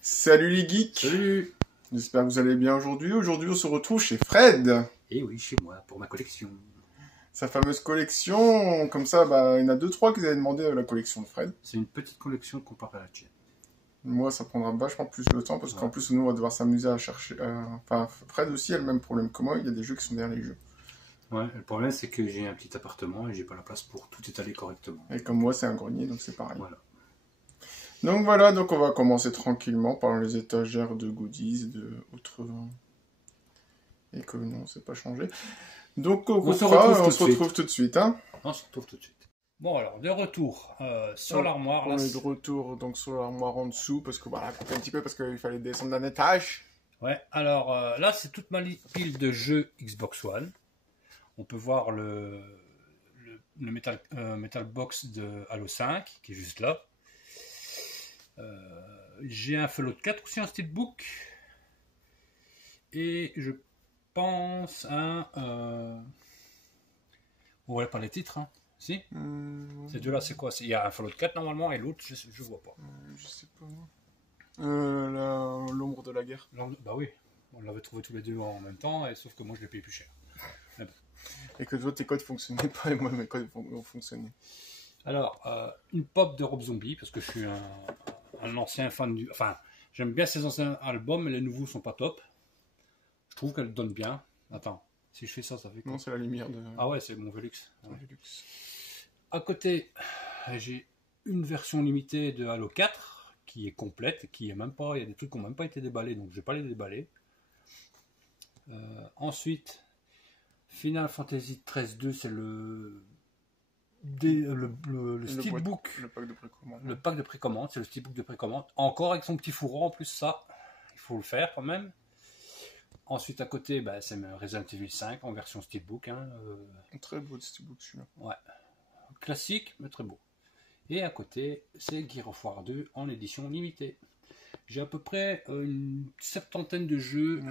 Salut les geeks. Salut. J'espère que vous allez bien aujourd'hui. Aujourd'hui, on se retrouve chez Fred. Et oui, chez moi, pour ma collection. Sa fameuse collection. Comme ça, il y en a 2-3 qui avaient demandé la collection de Fred. C'est une petite collection comparée à la tienne. Moi, ça prendra vachement plus de temps parce qu'en plus, nous, on va devoir s'amuser à chercher. Fred aussi a le même problème que moi. Il y a des jeux qui sont derrière les jeux. Ouais, le problème, c'est que j'ai un petit appartement et j'ai pas la place pour tout étaler correctement. Et comme moi, c'est un grenier, donc c'est pareil. Voilà. Donc voilà, donc on va commencer tranquillement par les étagères de goodies, de autres... Et que non, c'est pas changé. Donc on se retrouve tout de suite. Hein. On se retrouve tout de suite. Bon alors, de retour sur l'armoire. On est de retour donc sur l'armoire en dessous, parce que voilà, un petit peu parce qu'il fallait descendre d'un étage. Ouais, alors là c'est toute ma pile de jeux Xbox One. On peut voir le Metal Box de Halo 5, qui est juste là. J'ai un Fallout 4 aussi en steelbook et je pense on voit pas les titres hein. Si ces deux là c'est quoi? Il y a un Fallout 4 normalement et l'autre je vois pas. Je sais pas l'ombre de la guerre. Bah oui, on l'avait trouvé tous les deux en même temps et sauf que moi je l'ai payé plus cher. Et que toi tes codes fonctionnaient pas et moi mes codes ont fonctionné. Alors une pop de Rob Zombie parce que je suis un ancien fan du... Enfin, j'aime bien ces anciens albums, mais les nouveaux sont pas top. Je trouve qu'elles donnent bien. Attends, si je fais ça, ça fait quoi? Non, c'est la lumière de... Ah ouais, c'est mon Velux. Ouais. Velux. À côté, j'ai une version limitée de Halo 4, qui est complète, qui est même pas... Il y a des trucs qui n'ont même pas été déballés, donc je vais pas les déballer. Ensuite, Final Fantasy XIII-2, c'est le steelbook, le pack de précommande, c'est le steelbook de précommande, encore avec son petit fourreau en plus, ça il faut le faire quand même. Ensuite à côté c'est Resident Evil 5 en version steelbook hein, très beau steelbook celui-là, ouais, classique mais très beau. Et à côté c'est Gears of War 2 en édition limitée. J'ai à peu près une septantaine de jeux,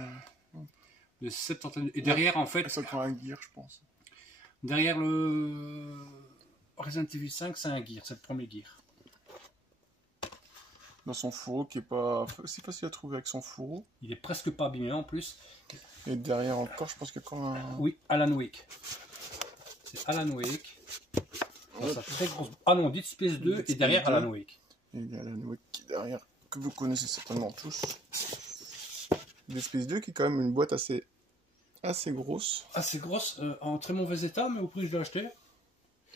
et derrière en fait ça prend un Gear je pense. Derrière le Resident Evil 5, c'est un Gear, c'est le premier Gear. Dans son fourreau qui est pas si facile à trouver avec son fourreau. Il est presque pas abîmé en plus. Et derrière encore, je pense qu'il y a quand même Oui, Alan Wake. C'est Alan Wake. Dans sa très grosse... Ah non, Dead Space 2 et derrière Alan Wake. Et il y a Alan Wake qui est derrière, que vous connaissez certainement tous. Dead Space 2 qui est quand même une boîte assez grosse. Assez grosse, en très mauvais état, mais au prix que je l'ai acheté.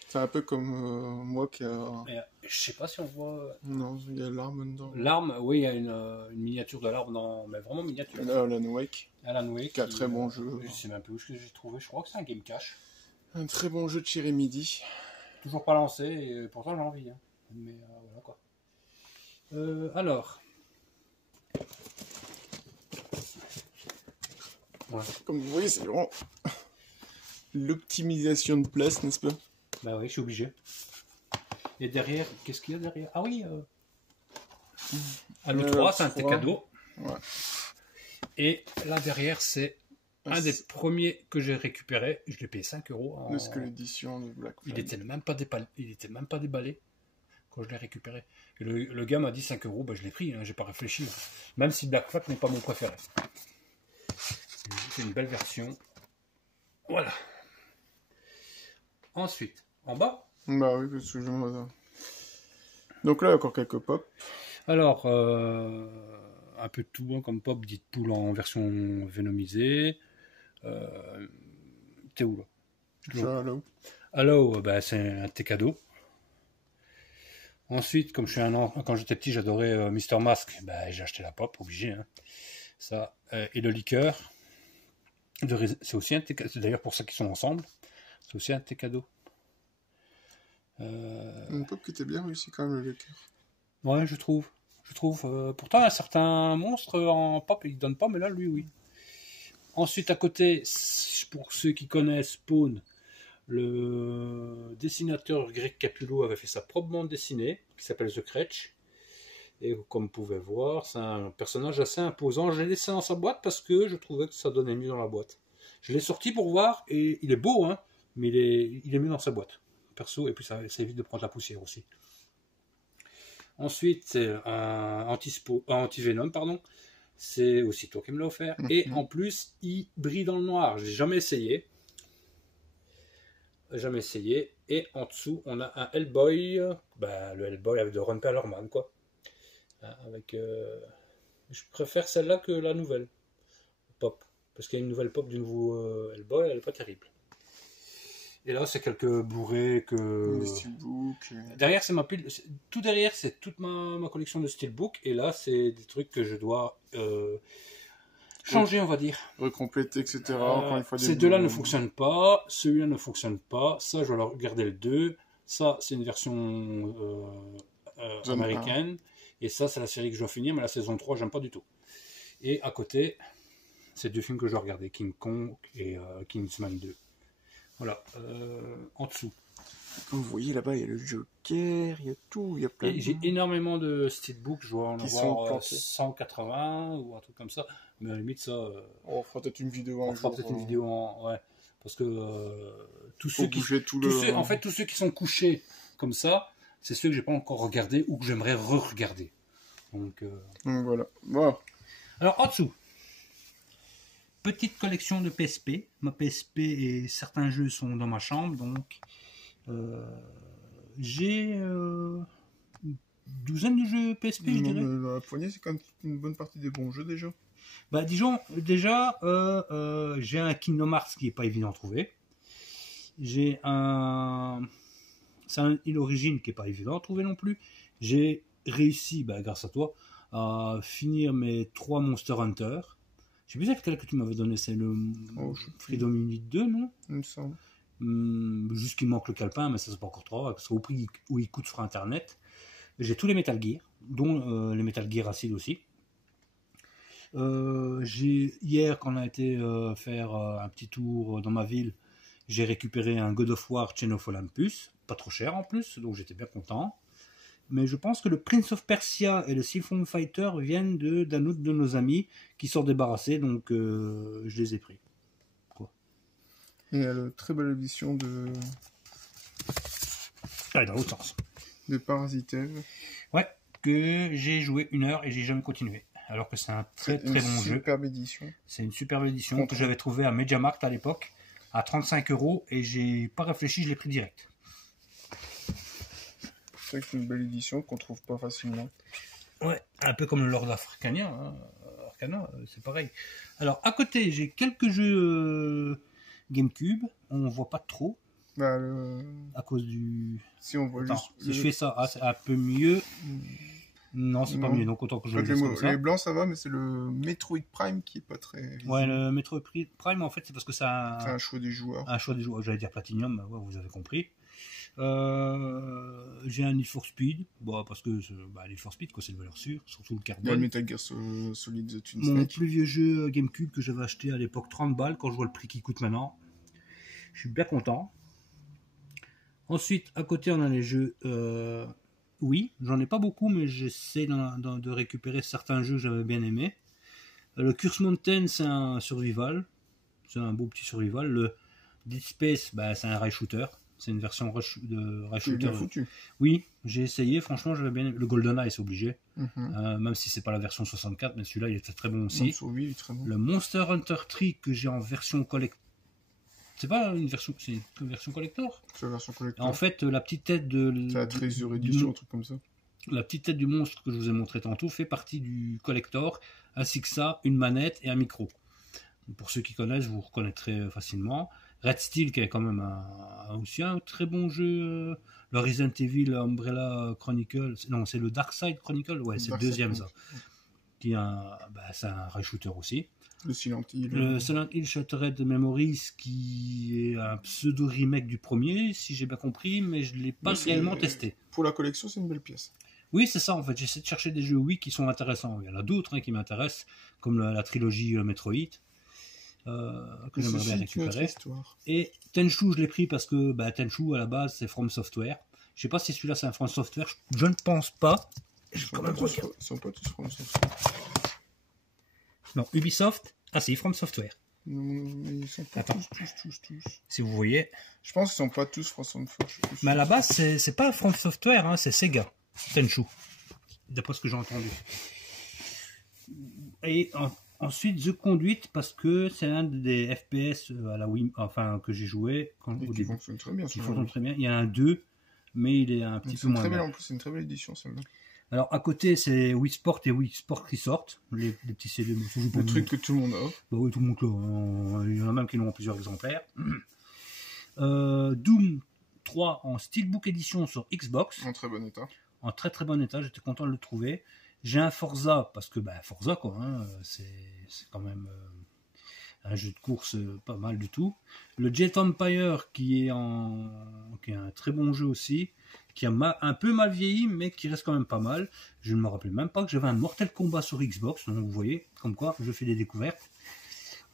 C'est un peu comme moi qui a... je sais pas si on voit... Non, il y a l'arme dedans. L'arme, oui, il y a une miniature de l'arme, dans... mais vraiment miniature. Alan Wake. Alan Wake. Qui est un très bon jeu. Je sais même plus où j'ai trouvé, je crois que c'est un Game Cache. Un très bon jeu de chez Remedy. Toujours pas lancé, et pourtant j'ai envie. Hein. Mais voilà quoi. Alors... Ouais. Comme vous voyez, c'est vraiment l'optimisation de place, n'est-ce pas? Bah oui, je suis obligé. Et derrière, qu'est-ce qu'il y a derrière? Ah oui, Halo 3, c'est un de tes cadeaux. Ouais. Et là derrière, c'est un des premiers que j'ai récupéré. Je l'ai payé 5 €. N'est-ce que l'édition de Black Flag. Il était même pas déballé quand je l'ai récupéré. Et le gars m'a dit 5 €, bah, je l'ai pris, hein, j'ai pas réfléchi. Même si Black Flag n'est pas mon préféré. C'est une belle version. Voilà. Ensuite, en bas. Bah oui, parce que je me... Donc là, il y a encore quelques pop. Alors, un peu de tout, hein, comme pop, Deadpool en version vénomisée. T'es où là? Halo. Halo, c'est un de tes cadeaux. Ensuite, comme quand j'étais petit, j'adorais Mister Mask, j'ai acheté la pop, obligé. Hein. Ça, et le liqueur. C'est aussi un de tes cadeaux. C'est d'ailleurs pour ça qu'ils sont ensemble. C'est aussi un de tes cadeaux. Une pop qui était bien réussi quand même, le cœur. Ouais, je trouve. Pourtant, un certain monstre en pop, il ne donne pas, mais là, lui, oui. Ensuite, à côté, pour ceux qui connaissent Spawn, le dessinateur Greg Capullo avait fait sa propre bande dessinée, qui s'appelle The Cretch. Et comme vous pouvez voir, c'est un personnage assez imposant. Je l'ai laissé dans sa boîte parce que je trouvais que ça donnait mieux dans la boîte. Je l'ai sorti pour voir, et il est beau, hein, mais il est mieux dans sa boîte. Perso, et puis ça évite de prendre la poussière aussi. Ensuite, c'est un anti-venom, pardon. C'est aussi toi qui me l'as offert. Et en plus, il brille dans le noir. J'ai jamais essayé. Et en dessous, on a un Hellboy. Le Hellboy avec de Ron Perlman, quoi. Je préfère celle-là que la nouvelle pop. Parce qu'il y a une nouvelle pop du nouveau Hellboy, elle n'est pas terrible. Et là, c'est quelques Blu-ray que... Des steelbooks. Derrière, c'est ma pile. Tout derrière, c'est toute ma collection de steelbooks. Et là, c'est des trucs que je dois changer, on va dire. Recompléter, etc. Encore une fois, ces deux-là ne fonctionnent pas. Celui-là ne fonctionne pas. Ça, je vais regarder le 2. Ça, c'est une version américaine. Et ça, c'est la série que je dois finir. Mais la saison 3, j'aime pas du tout. Et à côté, c'est deux films que je dois regarder. King Kong et Kingsman 2. Voilà, en dessous. Comme vous voyez là-bas, il y a le Joker, il y a tout, il y a plein de... J'ai énormément de steelbooks, je dois en avoir 180 ou un truc comme ça. Mais à la limite, ça... on fera peut-être une vidéo un jour. On fera peut-être une vidéo ouais. Parce que tous ceux qui sont couchés comme ça, c'est ceux que j'ai pas encore regardé ou que j'aimerais re-regarder. Donc voilà. Bon. Alors, en dessous. Petite collection de PSP. Ma PSP et certains jeux sont dans ma chambre, donc j'ai une douzaine de jeux PSP, je dirais. La poignée, c'est quand même une bonne partie des bons jeux déjà. Disons, déjà, j'ai un Kingdom Hearts qui n'est pas évident à trouver. J'ai un Silent Hill Origin qui n'est pas évident à trouver non plus. J'ai réussi, grâce à toi, à finir mes 3 Monster Hunter. Je sais plus lequel que tu m'avais donné, c'est le Freedom Unit 2, non? Il me semble. Juste qu'il manque le calepin, mais ça c'est pas encore trop, parce qu'au prix où il coûte sur internet. J'ai tous les Metal Gear, dont les Metal Gear Acid aussi. Hier, quand on a été faire un petit tour dans ma ville, j'ai récupéré un God of War Chain of Olympus, pas trop cher en plus, donc j'étais bien content. Mais je pense que le Prince of Persia et le Siphon Fighter viennent d'un autre de nos amis qui sont débarrassés, donc je les ai pris. Quoi. Et il y a la très belle édition de... dans l'autre sens. De Parasitev. Ouais, que j'ai joué 1 heure et j'ai jamais continué. Alors que c'est un très très bon jeu. Superbe édition. C'est une superbe édition que j'avais trouvée à MediaMarkt à l'époque, à 35 € et j'ai pas réfléchi, je l'ai pris direct. C'est une belle édition qu'on trouve pas facilement. Ouais, un peu comme le Lord Arcana, hein. Arcana, c'est pareil. Alors à côté, j'ai quelques jeux GameCube, on voit pas trop. À cause du... Si on voit juste... Si je fais ça, c'est un peu mieux. Non, c'est pas mieux, donc autant que je le laisse comme ça. Les blancs, ça va, mais c'est le Metroid Prime qui est pas très visible. Ouais, le Metroid Prime, en fait, c'est parce que c'est un choix des joueurs. Un choix des joueurs, j'allais dire Platinum, ouais, vous avez compris. J'ai un Need for Speed, parce que Need for Speed, c'est une valeur sûre, surtout le carbone. Metal Gear Solid Twin Mon plus vieux jeu GameCube que j'avais acheté à l'époque 30 balles, quand je vois le prix qui coûte maintenant. Je suis bien content. Ensuite, à côté, on a les jeux... Oui, j'en ai pas beaucoup, mais j'essaie de récupérer certains jeux que j'avais bien aimés. Le Curse Mountain, c'est un survival. C'est un beau petit survival. Le Dead Space, c'est un rail shooter. C'est une version de rail shooter. Bien foutu. Oui, j'ai essayé. Franchement, j'avais bien aimé. Le GoldenEye, c'est obligé. Même si c'est pas la version 64, mais celui-là, il était très bon aussi. Oui, il est très bon. Le Monster Hunter 3 que j'ai en version collector. C'est pas une version, c'est une version collector. C'est la version collector. En fait, la petite tête de... C'est la 13e édition, un truc comme ça. La petite tête du monstre que je vous ai montré tantôt fait partie du collector, ainsi que ça, une manette et un micro. Pour ceux qui connaissent, vous reconnaîtrez facilement. Red Steel, qui est quand même aussi un très bon jeu. Le Resident Evil Umbrella Chronicle, non, c'est le Dark Side Chronicle, ouais, c'est le deuxième ça. Qui est c'est un rail shooter aussi. Le Silent Hill. Le Silent Hill Shattered Memories, qui est un pseudo-remake du premier, si j'ai bien compris, mais je ne l'ai pas réellement testé. Pour la collection, c'est une belle pièce. Oui, c'est ça, en fait. J'essaie de chercher des jeux Wii qui sont intéressants. Il y en a d'autres qui m'intéressent, comme la trilogie Metroid, que j'aimerais bien récupérer. Et Tenchu, je l'ai pris parce que Tenchu, à la base, c'est From Software. Je ne sais pas si celui-là, c'est un From Software. Je ne pense pas. Ils sont pas tous From Software. Non, Ubisoft. Ah si, From Software. Ils sont pas tous. Si vous voyez. Je pense qu'ils sont pas tous From Software. Mais à la base, c'est pas From Software, hein, c'est Sega. Tenchu. D'après ce que j'ai entendu. Et ensuite, The Conduit, parce que c'est un des FPS à la Wii, enfin, que j'ai joué. Qui fonctionne très bien. Il y en a un 2, mais il est un petit peu moins bien. En plus, c'est une très belle édition, celle-là. Alors, à côté, c'est Wii Sport et Wii Sport Resort, les petits CD. Le truc que tout le monde a. Bah oui, tout le monde l'a. Il y en a même qui l'ont en plusieurs exemplaires. Doom 3 en Steelbook Edition sur Xbox. En très bon état. En très très bon état, j'étais content de le trouver. J'ai un Forza, parce que Forza, quoi, hein, c'est quand même un jeu de course pas mal du tout. Le Jet Empire, qui est un très bon jeu aussi, qui a un peu mal vieilli, mais qui reste quand même pas mal. Je ne me rappelais même pas que j'avais un Mortal Kombat sur Xbox, donc vous voyez, comme quoi je fais des découvertes.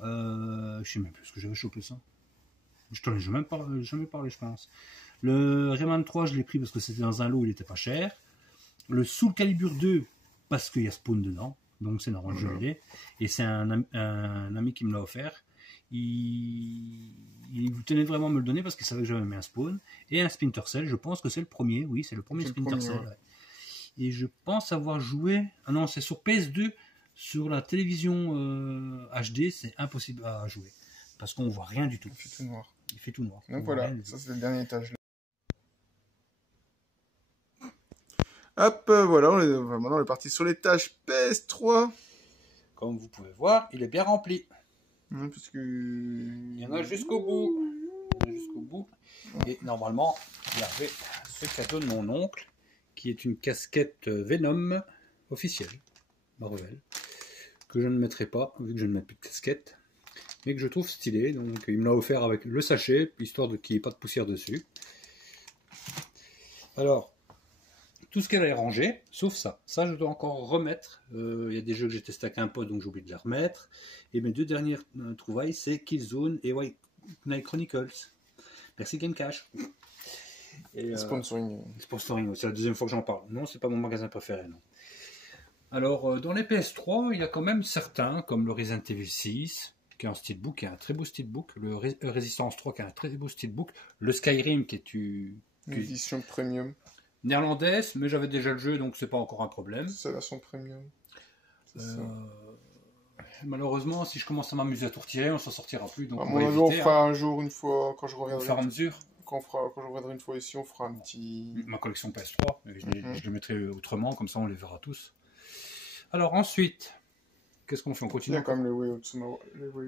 Je sais même plus ce que j'avais chopé ça. Je t'en ai jamais parlé, je pense. Le Rayman 3, je l'ai pris parce que c'était dans un lot, il était pas cher. Le Soul Calibur 2, parce qu'il y a Spawn dedans, donc c'est normal, je l'ai. Et c'est un ami qui me l'a offert. Il tenait vraiment à me le donner parce qu'il savait que j'avais mis un Spawn. Et un Splinter Cell, je pense que c'est le premier, oui, c'est le premier Splinter Cell. Ouais. Et je pense avoir joué, ah non, c'est sur PS2, sur la télévision HD, c'est impossible à jouer. Parce qu'on voit rien du tout. Il fait tout noir. Il fait tout noir. Donc voilà, ça c'est le dernier étage. Hop, voilà, maintenant on est parti sur l'étage PS3. Comme vous pouvez voir, il est bien rempli. Parce que... Il y en a jusqu'au bout. Et normalement, il y avait ce cadeau de mon oncle, qui est une casquette Venom officielle, Marvel, que je ne mettrai pas, vu que je ne mets plus de casquette, mais que je trouve stylé. Donc il me l'a offert avec le sachet, histoire qu'il n'y ait pas de poussière dessus. Alors, tout ce qu'elle est rangé, sauf ça. Ça, je dois encore remettre. Il y a des jeux que j'ai testés avec un pote, donc j'ai oublié de les remettre. Et mes deux dernières trouvailles, c'est Killzone et White Knight Chronicles. Merci Gamecash. Et sponsoring. Sponsoring, c'est la deuxième fois que j'en parle. Non, c'est pas mon magasin préféré, non. Alors, dans les PS3, il y a quand même certains, comme le Resident Evil 6, qui est un steelbook, qui est un très beau steelbook, le Resistance 3, qui est un très beau steelbook, le Skyrim, qui est une édition premium. Néerlandaise, mais j'avais déjà le jeu, donc c'est pas encore un problème. C'est la version premium. Malheureusement, si je commence à m'amuser à tout retirer, on s'en sortira plus. Donc on fera un jour, une fois, quand je reviendrai. Au fur et à mesure. Quand je reviendrai une fois ici, on fera un petit... Ma collection PS3, je le mettrai autrement, comme ça on les verra tous. Alors ensuite, qu'est-ce qu'on fait? On continue. Il y a quand même les Way of Samurai.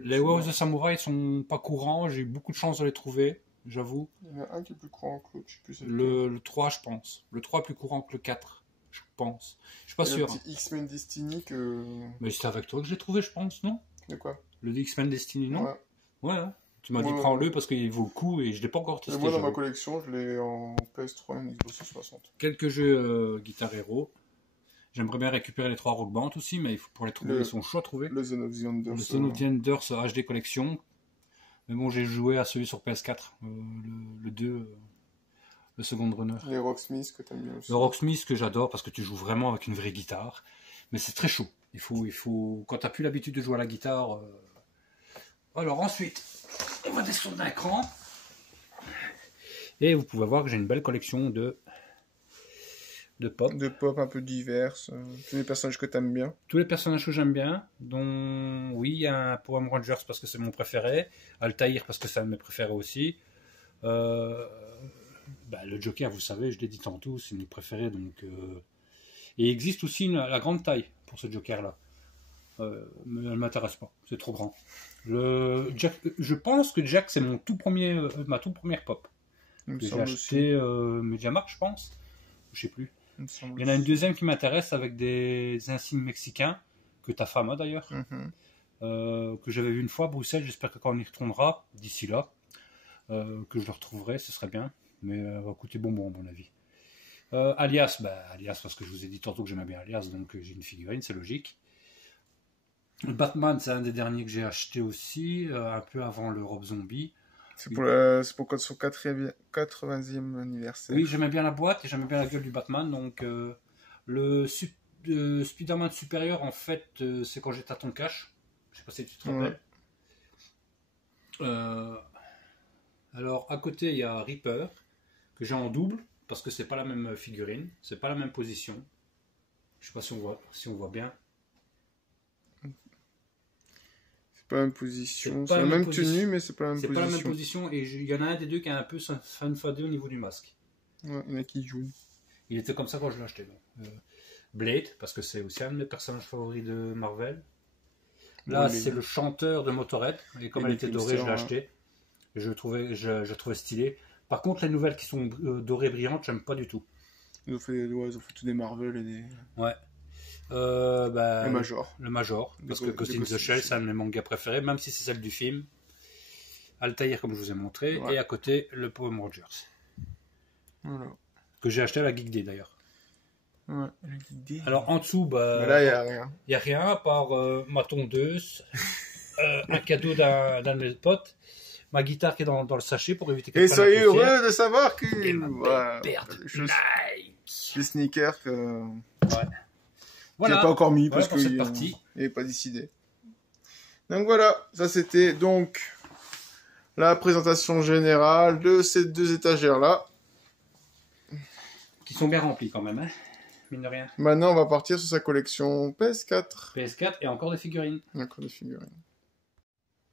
Les Way of the Samurai sont pas courants, j'ai eu beaucoup de chance de les trouver. J'avoue. Il y en a un qui est plus courant que l'autre, je sais plus. Le 3, je pense. Le 3 est plus courant que le 4, je pense. Je suis pas sûr. Le petit X-Men Destiny que... Mais c'était avec toi que je l'ai trouvé, je pense, non? De quoi? Le X-Men Destiny, non? Ouais. Hein. Tu m'as dit prends-le parce qu'il vaut le coup et je l'ai pas encore testé. Moi, dans ma collection, je l'ai en PS3 et en Xbox 360. Quelques jeux Guitar Hero. J'aimerais bien récupérer les 3 Rock Band aussi, mais pour les trouver, ils sont chauds à trouver. Le Zone of the Enders. Le Zone of the Enders HD Collection. Mais bon, j'ai joué à celui sur PS4, le 2, le Second Runner. Les Rocksmith que t'aimes bien aussi. Le Rocksmith que j'adore parce que tu joues vraiment avec une vraie guitare. Mais c'est très chaud. Il faut quand t'as plus l'habitude de jouer à la guitare. Alors ensuite, on va descendre d'un cran. Et vous pouvez voir que j'ai une belle collection de pop. De pop un peu diverses. Tous les personnages que t'aimes bien. Tous les personnages que j'aime bien, dont, oui, il y a un Power Rangers parce que c'est mon préféré, Altaïr parce que c'est un de mes préférés aussi. Le Joker, vous savez, je l'ai dit tantôt, c'est mon préféré. Donc, et il existe aussi la grande taille pour ce Joker-là. Mais elle ne m'intéresse pas, c'est trop grand. Je pense que Jack, c'est ma toute première pop. J'ai acheté MediaMarkt, je pense. Je sais plus. Il y en a une deuxième qui m'intéresse avec des insignes mexicains, que ta femme a d'ailleurs. que j'avais vu une fois à Bruxelles. J'espère que quand on y retournera, d'ici là, que je le retrouverai, ce serait bien. Mais va coûter bonbon à mon avis. Alias, Alias parce que je vous ai dit tantôt que j'aimais bien Alias, donc j'ai une figurine, c'est logique. Batman, c'est un des derniers que j'ai acheté aussi, un peu avant le Rob Zombie. C'est pour son 80e anniversaire. Oui, j'aimais bien la boîte et j'aimais bien la gueule du Batman. Donc, le Spider-Man supérieur, en fait, c'est quand j'étais à ton cache. Je sais pas si tu te rappelles. Alors, à côté, il y a Reaper, que j'ai en double, parce que c'est pas la même figurine, c'est pas la même position. Je sais pas si on voit bien. Pas la même position, c'est la même tenue, mais c'est pas la même position. C'est pas la même position, et il y en a un des deux qui a un peu fanfadé au niveau du masque. Ouais, il y en a qui jouent. Il était comme ça quand je l'ai acheté. Blade, parce que c'est aussi un de mes personnages favoris de Marvel. Là, c'est le chanteur de Motorhead, et comme elle était dorée, je l'ai acheté. Et je le trouvais stylé. Par contre, les nouvelles qui sont dorées brillantes, j'aime pas du tout. Ils ont fait tous des Marvel et des... Ouais. le Major. Le Major, parce que Ghost in the Shell, c'est un de mes mangas préférés, même si c'est celle du film. Altaïr, comme je vous ai montré, et à côté, le Power Rangers. Voilà. Que j'ai acheté à la Geek Day d'ailleurs. Ouais, la Geek Day. Alors en dessous, mais là, il n'y a rien. Il n'y a rien, à part ma tondeuse, un cadeau d'un de mes potes, ma guitare qui est dans le sachet pour éviter qu'elle et soyez heureux de savoir que... Les sneakers que... Ouais. Voilà. Qui n'a pas encore mis parce qu'il n'est pas décidé. Donc voilà, ça c'était donc la présentation générale de ces deux étagères-là. Qui sont bien remplies quand même, hein, mine de rien. Maintenant, on va partir sur sa collection PS4. PS4 et encore des figurines. Encore des figurines.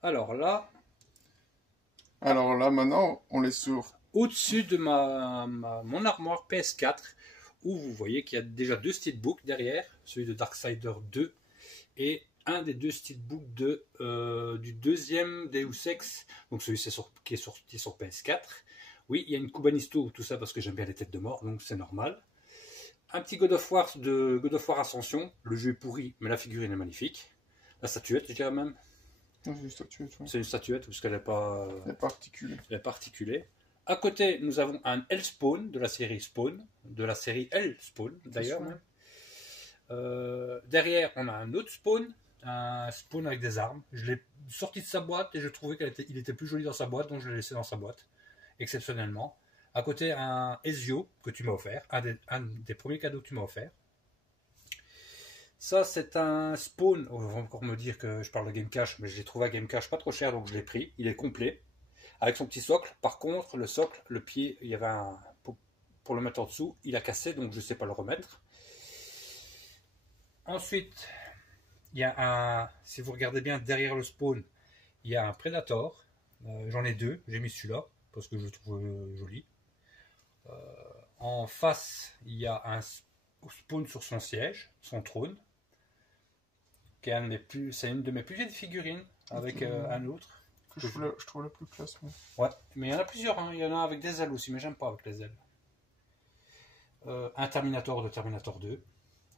Alors là, maintenant, on les sur au-dessus de mon armoire PS4, où vous voyez qu'il y a déjà deux steelbooks derrière, celui de Darksider 2 et un des deux steelbooks du deuxième Deus Ex, donc celui qui est sorti sur PS4. Oui, il y a une Cubanisto, tout ça parce que j'aime bien les têtes de mort, donc c'est normal. Un petit God of War de God of War Ascension, le jeu est pourri, mais la figurine est magnifique. La statuette, je dirais même. C'est une statuette, ouais. C'est une statuette parce qu'elle n'est pas... Elle n'est pas articulée. Elle n'est pas articulée. À côté, nous avons un Hellspawn de la série Spawn, de la série Hellspawn d'ailleurs. Derrière, on a un autre Spawn, un Spawn avec des armes. Je l'ai sorti de sa boîte et je trouvais qu'il était plus joli dans sa boîte, donc je l'ai laissé dans sa boîte, exceptionnellement. À côté, un Ezio que tu m'as offert, un des premiers cadeaux que tu m'as offert. Ça, c'est un Spawn. On va encore me dire que je parle de Game Cash, mais je l'ai trouvé à Game Cash pas trop cher, donc je l'ai pris. Il est complet. Avec son petit socle. Par contre, le socle, le pied, il y avait un... Pour le mettre en dessous, il a cassé, donc je ne sais pas le remettre. Ensuite, il y a un... Si vous regardez bien, derrière le Spawn, il y a un Predator. J'en ai deux. J'ai mis celui-là, parce que je le trouve joli. En face, il y a un Spawn sur son siège, son trône. C'est une de mes plus vieilles figurines, avec un autre. Je trouve la plus classe. Moi. Ouais, mais il y en a plusieurs, hein. Il y en a avec des ailes aussi, mais j'aime pas avec les ailes. Un Terminator de Terminator 2,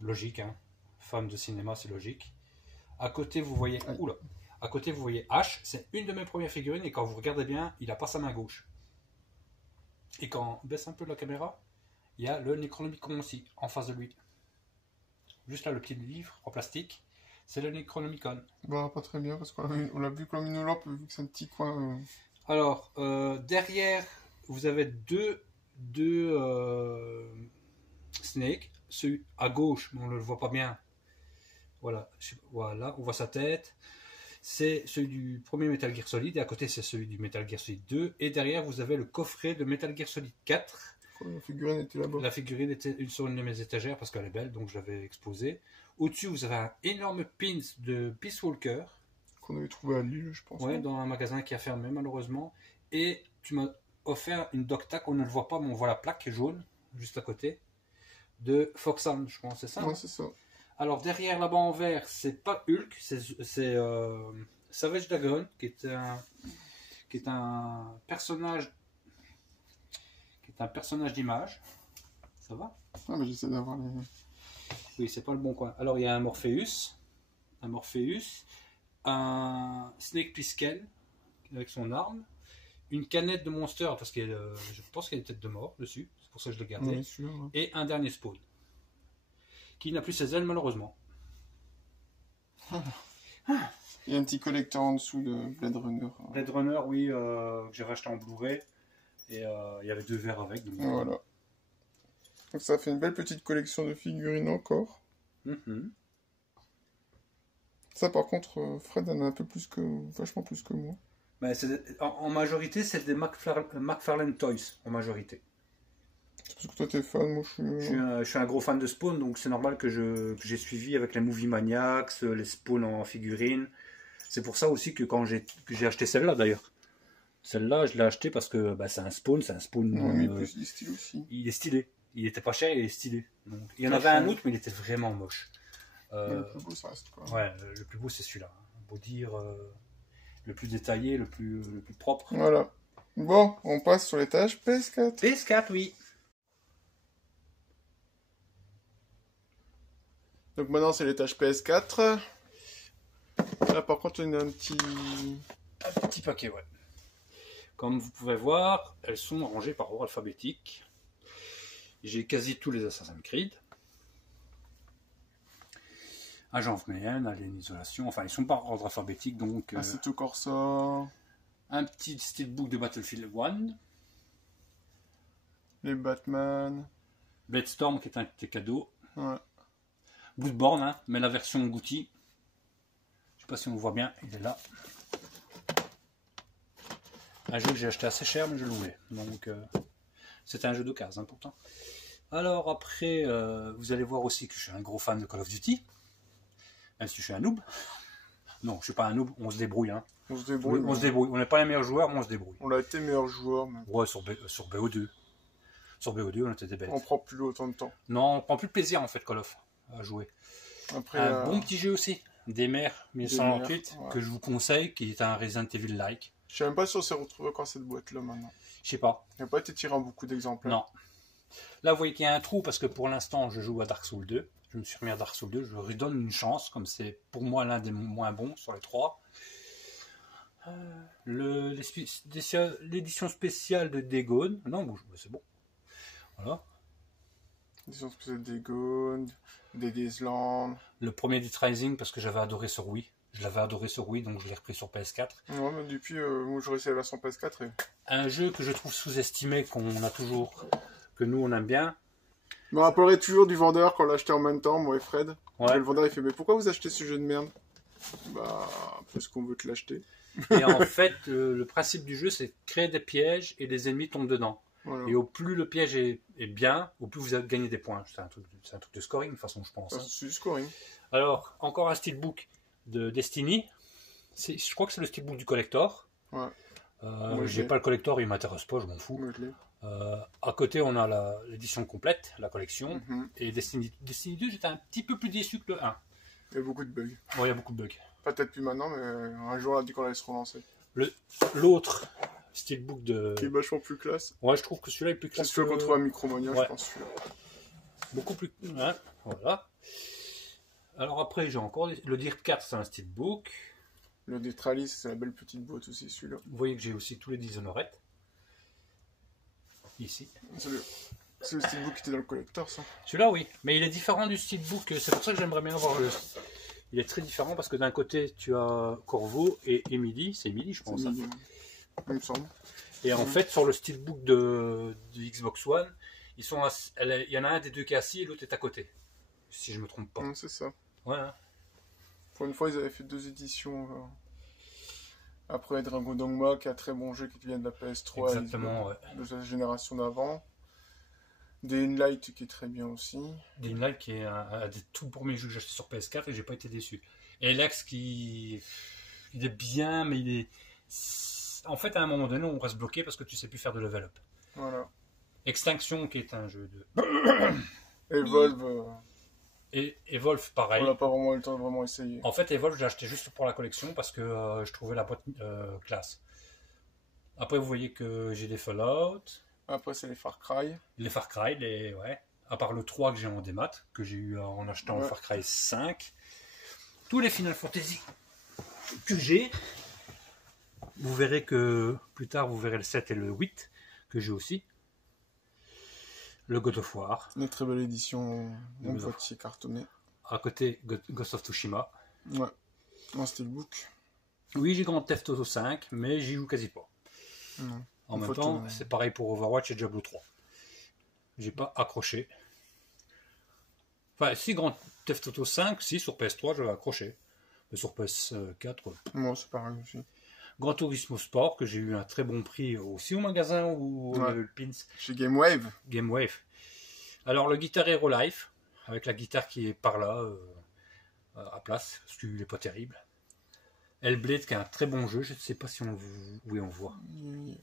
logique, hein. Fan de cinéma, c'est logique. À côté, vous voyez, à côté, vous voyez H, c'est une de mes premières figurines, et quand vous regardez bien, il a pas sa main gauche. Et quand on baisse un peu la caméra, il y a le Necronomicon aussi, en face de lui. Juste là, le petit livre en plastique. C'est le Necronomicon. Bah, pas très bien, parce qu'on l'a vu comme une lampe, vu que c'est un petit coin. Alors, derrière, vous avez deux Snake. Celui à gauche, mais on ne le voit pas bien. Voilà, on voit sa tête. C'est celui du premier Metal Gear Solid, et à côté, c'est celui du Metal Gear Solid 2. Et derrière, vous avez le coffret de Metal Gear Solid 4. La figurine était là-bas. La figurine était sur une de mes étagères, parce qu'elle est belle, donc je l'avais exposée. Au-dessus, vous avez un énorme pins de Peace Walker. Qu'on avait trouvé à Lille, je pense. Ouais, dans un magasin qui a fermé, malheureusement. Et tu m'as offert une Doctac, on ne le voit pas, mais on voit la plaque jaune, juste à côté, de Foxhound, je pense, c'est ça? Ouais, c'est ça. Alors, derrière, là-bas en vert, c'est pas Hulk, c'est Savage Dragon, qui est un personnage d'image. Ça va? Ah, mais j'essaie d'avoir les... Oui, c'est pas le bon coin. Alors, il y a un Morpheus. un Snake Plissken avec son arme, une canette de Monster, parce que je pense qu'il y a une tête de mort dessus, c'est pour ça que je l'ai gardé, Oui, sûr, ouais. et un dernier spawn, qui n'a plus ses ailes malheureusement. Il y a un petit collecteur en dessous de Blade Runner. Blade Runner, oui, que j'ai racheté en Blu-ray, et il y avait 2 verres avec. Donc... Voilà. Donc ça fait une belle petite collection de figurines encore. Ça par contre, Fred en a un peu vachement plus que moi. Ben, en majorité, c'est des McFarlane Toys, en majorité. C'est parce que toi t'es fan, moi je suis un gros fan de Spawn, donc c'est normal que j'ai suivi avec les Movie Maniacs, les Spawn en figurines. C'est pour ça aussi que que j'ai acheté celle-là d'ailleurs. Celle-là, je l'ai acheté parce que c'est un Spawn, mais plus il est stylé aussi. Il est stylé. Il était pas cher, il est stylé. Donc, il y en avait un autre, mais il était vraiment moche. Le plus beau, ça reste quoi. Ouais, le plus beau, c'est celui-là. Beau dire, le plus détaillé, le plus propre. Voilà. Bon, on passe sur l'étage PS4. PS4, oui. Donc maintenant, c'est l'étage PS4. Là, par contre, il y a un petit paquet, ouais. Comme vous pouvez voir, elles sont rangées par ordre alphabétique. J'ai quasi tous les Assassin's Creed. Agent of Mayhem, Alien Isolation, enfin ils sont par ordre alphabétique donc... Assetto Corsa. Un petit steelbook de Battlefield 1. Les Batman. Bloodstorm qui est un petit cadeau. Ouais. Bloodborne, hein, mais la version Gooti. Je sais pas si on le voit bien, il est là. Un jeu que j'ai acheté assez cher mais je le voulais. Donc c'était un jeu d'occasion pourtant. Alors après, vous allez voir aussi que je suis un gros fan de Call of Duty. Même si je suis un noob. Non, je suis pas un noob, on se débrouille. Hein. On se débrouille. On se débrouille. On n'est pas les meilleurs joueurs, mais on se débrouille. On a été meilleurs joueurs. Mais... Ouais, sur BO2. Sur BO2, on était des bêtes. On prend plus autant de temps. Non, on prend plus de plaisir en fait, Call of, à jouer. Après, un bon petit jeu aussi. Demer 1998, ouais. Que je vous conseille, qui est un Resident Evil-like. Je sais même pas si on s'est retrouvé encore cette boîte-là maintenant. Je sais pas. Il n'a pas été tiré en beaucoup d'exemplaires. Non. Là, vous voyez qu'il y a un trou parce que pour l'instant, je joue à Dark Souls 2. Je me suis remis à Dark Souls 2. Je lui redonne une chance, comme c'est pour moi l'un des moins bons sur les 3. L'édition spéciale de Dagon. Non, bon, c'est bon. Voilà. L'édition spéciale de Dagon, Dead Island. Le premier Dead Rising parce que j'avais adoré sur Wii. Je l'avais adoré sur Wii, donc je l'ai repris sur PS4. Ouais, mais depuis, moi j'aurais essayé la version PS4. Et... Un jeu que je trouve sous-estimé, qu'on a toujours, que nous on aime bien. Je me rappellerai toujours du vendeur quand on l'a acheté en même temps, moi et Fred. Ouais. Et le vendeur il fait, mais pourquoi vous achetez ce jeu de merde? Bah, parce qu'on veut te l'acheter. Et en fait, le principe du jeu, c'est de créer des pièges et les ennemis tombent dedans. Voilà. Et au plus le piège est bien, au plus vous gagnez des points. C'est un truc de scoring de toute façon, je pense. Ah, c'est du scoring. Alors, encore un steelbook de Destiny. Je crois que c'est le steelbook du collector. Ouais. J'ai pas le collector, il m'intéresse pas, je m'en fous. Moi, je l'ai. À côté, on a l'édition complète, la collection. Et Destiny 2, j'étais un petit peu plus déçu que le 1. Il y a beaucoup de bugs. Ouais, il y a beaucoup de bugs. Peut-être plus maintenant, mais un jour, on a dit qu'on allait se relancer. L'autre steelbook de... Qui est vachement plus classe. Ouais, je trouve que celui-là est plus classe. C'est celui qu'on trouve à Micromania, ouais. Je pense. Celui-là. Beaucoup plus... Hein, voilà. Alors après, j'ai encore... Le Dirt 4, c'est un steelbook. Le Detralis, c'est la belle petite boîte aussi, celui-là. Vous voyez que j'ai aussi tous les Dishonored. Ici. C'est le steelbook qui était dans le collector, ça. Celui-là, oui. Mais il est différent du steelbook. C'est pour ça que j'aimerais bien avoir le... Il est très différent parce que d'un côté, tu as Corvo et Emily. C'est Emily, je pense. Emily, il me semble. Et en fait, sur le steelbook de Xbox One, il y en a un des deux qui est assis et l'autre est à côté. Si je me trompe pas. C'est ça. Ouais. Hein. Pour une fois, ils avaient fait 2 éditions. Après Dragon Dogma, qui est un très bon jeu qui vient de la PS3. Exactement, ouais. De la génération d'avant. Day Light qui est très bien aussi. Day Light qui est un des tout premiers jeux que j'ai acheté sur PS4 et j'ai pas été déçu. Et Lex il est bien, mais il est... En fait, à un moment donné, on reste bloqué parce que tu sais plus faire de level up. Voilà. Extinction qui est un jeu de... Evolve... Et Evolve, pareil. On n'a pas vraiment eu le temps de vraiment essayer. En fait, Evolve, j'ai acheté juste pour la collection parce que je trouvais la boîte classe. Après, vous voyez que j'ai des Fallout. Après, c'est les Far Cry. Les Far Cry, ouais. À part le 3 que j'ai en démat, que j'ai eu en achetant Far Cry 5. Tous les Final Fantasy. que j'ai. Vous verrez que plus tard, vous verrez le 7 et le 8 que j'ai aussi. Le God of War. Une très belle édition en boîtier cartonné. À côté, Ghost of Tsushima. Ouais, un steelbook. Oui, j'ai Grand Theft Auto 5, mais j'y joue quasi pas. Non. En même temps, c'est pareil pour Overwatch et Diablo 3. J'ai pas accroché. Enfin, si Grand Theft Auto 5, si sur PS3, j'avais accroché. Mais sur PS4, moi c'est pareil aussi. Gran Turismo Sport, que j'ai eu un très bon prix aussi au magasin où le Pins. Chez GameWave. GameWave. Alors, le Guitar Hero Live, avec la guitare qui est par là, à place, parce qu'il n'est pas terrible. Hellblade, qui est un très bon jeu, je ne sais pas si on le voit.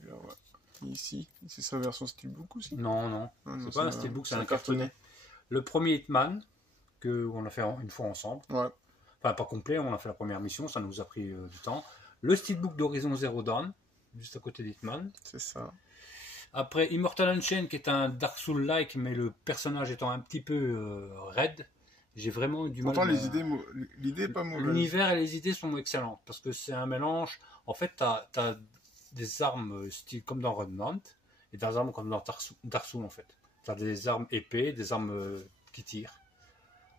Alors, ouais. Ici, c'est sa version steelbook aussi. Non, c'est pas un steelbook, c'est un cartonné. Le premier Hitman, qu'on a fait une fois ensemble. Ouais. Enfin, pas complet, on a fait la première mission, ça nous a pris du temps. Le steelbook d'Horizon Zero Dawn, juste à côté d'Hitman. C'est ça. Après, Immortal Unchained, qui est un Dark Souls-like, mais le personnage étant un petit peu raide, j'ai vraiment eu du mal. Pourtant, l'idée est pas mauvaise. L'univers et les idées sont excellentes, parce que c'est un mélange. En fait, t'as des armes style comme dans Remnant, et des armes comme dans Dark Souls, en fait. T'as des armes épées, des armes qui tirent.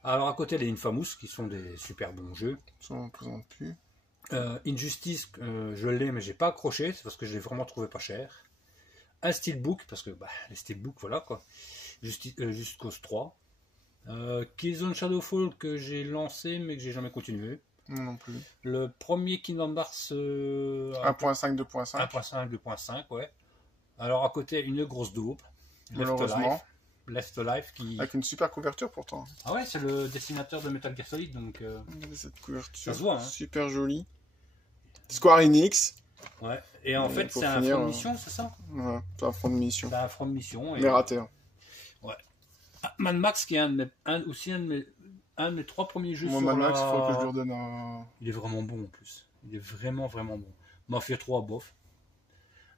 Alors, à côté, les Infamous, qui sont des super bons jeux. Ça, on ne présente plus. Injustice, je l'ai, mais j'ai pas accroché, c'est parce que je l'ai vraiment trouvé pas cher. Un steelbook, parce que les steelbooks, voilà quoi. Just Cause 3. Killzone Shadowfall, que j'ai lancé, mais que j'ai jamais continué. Non plus. Le premier Kingdom Hearts 1.5, 2.5. 1.5, 2.5, ouais. Alors à côté, une grosse daube. Malheureusement. Left Alive qui... Avec une super couverture pourtant. Ah ouais, c'est le dessinateur de Metal Gear Solid, donc... Cette couverture, ça se voit, hein. Super jolie. Square Enix. Ouais, et en fait, c'est un front de mission, c'est ça? Ouais, c'est un front de mission. C'est un front de mission. Mais raté. Ouais. Mad Max, qui est un de mes 3 premiers jeux sur Mad Max, il faut que je lui redonne un... Il est vraiment bon en plus. Il est vraiment, vraiment bon. Mafia 3, bof.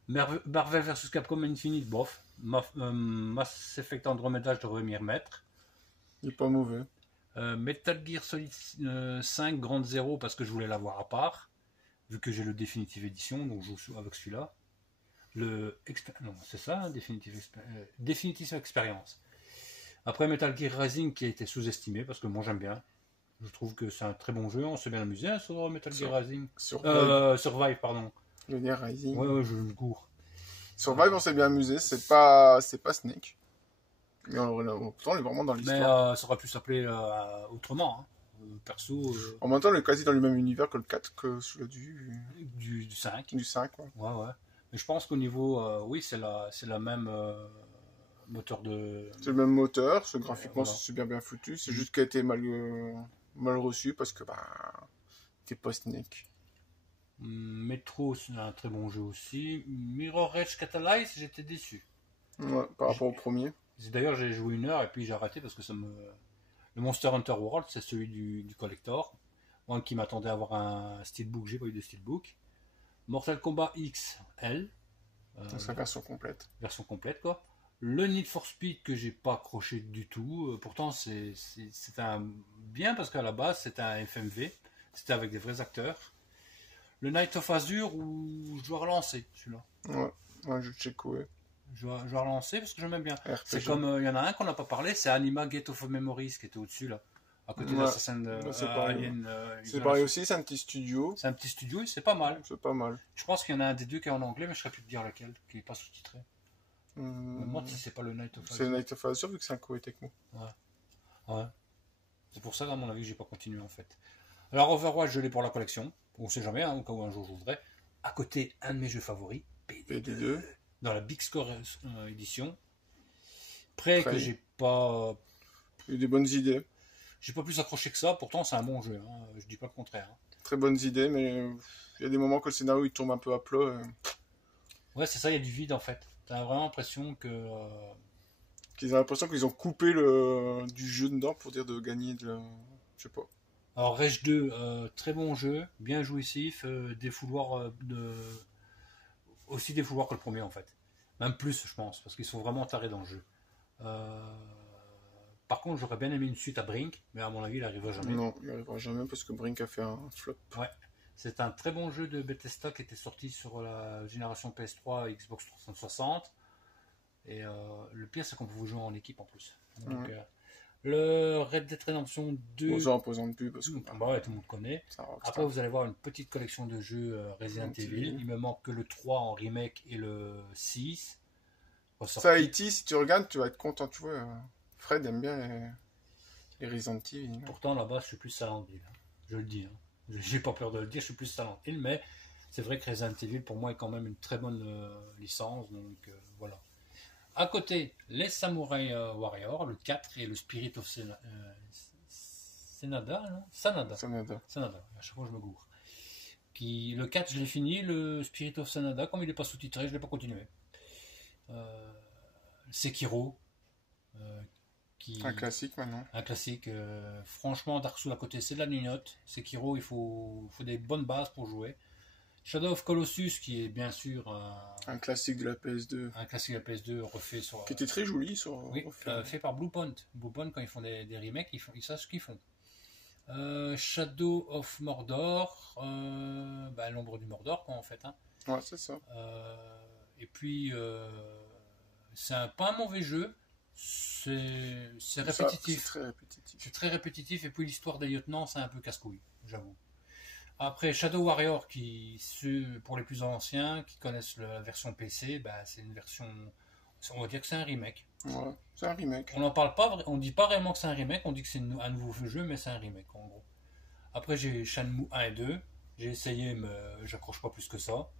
Marvel vs Capcom Infinite, bof. Mass Effect Andromeda, je devrais m'y remettre. Il est pas mauvais. Metal Gear Solid 5, Grande Zero, parce que je voulais l'avoir à part. Vu que j'ai le Definitive Edition, donc je joue avec celui-là. Non, c'est ça, hein, Definitive Experience. Après Metal Gear Rising, qui a été sous-estimé, parce que moi j'aime bien. Je trouve que c'est un très bon jeu, on s'est bien amusé hein, sur Metal Gear Rising. Survive, pardon. Le Gear Rising. Ouais, je le cours. Survive, on s'est bien amusé, c'est pas Snake. Mais pourtant, on est vraiment dans l'histoire. Mais ça aurait pu s'appeler autrement, hein. Perso. En même temps, on est quasi dans le même univers que le 4, que celui du 5. Du 5, ouais. Ouais. Mais je pense qu'au niveau. Oui, c'est la même moteur de. C'est le même moteur, graphiquement, voilà. c'est super bien foutu. C'est juste qu'il a été mal reçu parce que, t'es pas Snake. Metro, c'est un très bon jeu aussi. Mirror Edge Catalyze, j'étais déçu. Ouais, par rapport au premier. D'ailleurs, j'ai joué 1 heure et puis j'ai arrêté parce que le Monster Hunter World, c'est celui du collector. Moi qui m'attendais à avoir un steelbook, j'ai pas eu de steelbook. Mortal Kombat XL. Sa version complète. Version complète, quoi. Le Need for Speed que j'ai pas accroché du tout. Pourtant, c'est un bien parce qu'à la base, c'était un FMV. C'était avec des vrais acteurs. Le Night of Azure, où je dois relancer celui-là. Ouais, je check, ouais. Je dois relancer parce que j'aime bien. RPG. C'est comme, il y en a un qu'on n'a pas parlé, c'est Anima Gate of Memories qui était au-dessus là. À côté d'Assassin Alien. C'est pareil aussi, c'est un petit studio. C'est un petit studio et c'est pas mal. C'est pas mal. Je pense qu'il y en a un des deux qui est en anglais, mais je ne saurais plus te dire lequel, qui n'est pas sous-titré. Moi, si c'est pas le Night of Azure. C'est le Night of Azure vu que c'est un Koei Tecmo. Ouais. C'est pour ça, à mon avis, j'ai pas continué en fait. Alors, Overwatch, je l'ai pour la collection. On sait jamais, hein, au cas où un jour je voudrais. À côté, un de mes jeux favoris, PD2. Dans la Big Score édition. Prêt que j'ai pas. Il y a des bonnes idées. J'ai pas plus accroché que ça, pourtant c'est un bon jeu, hein. Je dis pas le contraire. Hein. Très bonnes idées, mais il y a des moments que le scénario il tombe un peu à plat. Ouais, c'est ça, il y a du vide en fait. T'as vraiment l'impression que. Qu'ils ont l'impression qu'ils ont coupé du jeu dedans pour dire de gagner de la. Je sais pas. Alors, Rage 2, très bon jeu, bien jouissif, des fouloirs aussi des fouloirs que le premier en fait. Même plus, je pense, parce qu'ils sont vraiment tarés dans le jeu. Par contre, j'aurais bien aimé une suite à Brink, mais à mon avis, il n'arrivera jamais. Non, il n'arrivera jamais parce que Brink a fait un flop. Ouais, C'est un très bon jeu de Bethesda qui était sorti sur la génération PS3 et Xbox 360. Et le pire, c'est qu'on peut vous jouer en équipe en plus. Donc, le Red Dead Redemption 2. Bon, ça représente plus parce que. Bah ouais, tout le monde connaît. Après, vous allez voir une petite collection de jeux Resident Evil. Il me manque que le 3 en remake et le 6. Ça, E.T., si tu regardes, tu vas être content. Tu vois, Fred aime bien les Resident Evil. Pourtant, là-bas, je suis plus Silent Hill. Je le dis. J'ai pas peur de le dire, je suis plus Silent Hill. Mais c'est vrai que Resident Evil, pour moi, est quand même une très bonne licence. Donc, voilà. À côté, les Samurai Warriors, le 4 et le Spirit of Sanada. À chaque fois, je me gourre. Le 4, je l'ai fini. Le Spirit of Sanada, comme il n'est pas sous-titré, je ne l'ai pas continué. Sekiro. Un classique maintenant. Un classique. Franchement, Dark Souls à côté, c'est de la nignote. Sekiro, il faut des bonnes bases pour jouer. Shadow of Colossus, qui est bien sûr un classique de la PS2. Un classique de la PS2 refait sur. Qui était très joli fait par Bluepoint. Bluepoint, quand ils font des remakes, ils savent ce qu'ils font. Shadow of Mordor, l'ombre du Mordor, quoi, en fait. Hein. Ouais, c'est ça. Et puis, c'est pas un mauvais jeu. C'est répétitif. C'est très répétitif. C'est très répétitif. Et puis, l'histoire des lieutenants, c'est un peu casse-couille, j'avoue. Après, Shadow Warrior, pour les plus anciens, qui connaissent la version PC, c'est une version... On va dire que c'est un remake. Ouais, c'est un remake. On n'en parle pas, on dit pas réellement que c'est un remake, on dit que c'est un nouveau jeu, mais c'est un remake, en gros. Après, j'ai Shenmue 1 et 2. J'ai essayé, mais j'accroche pas plus que ça.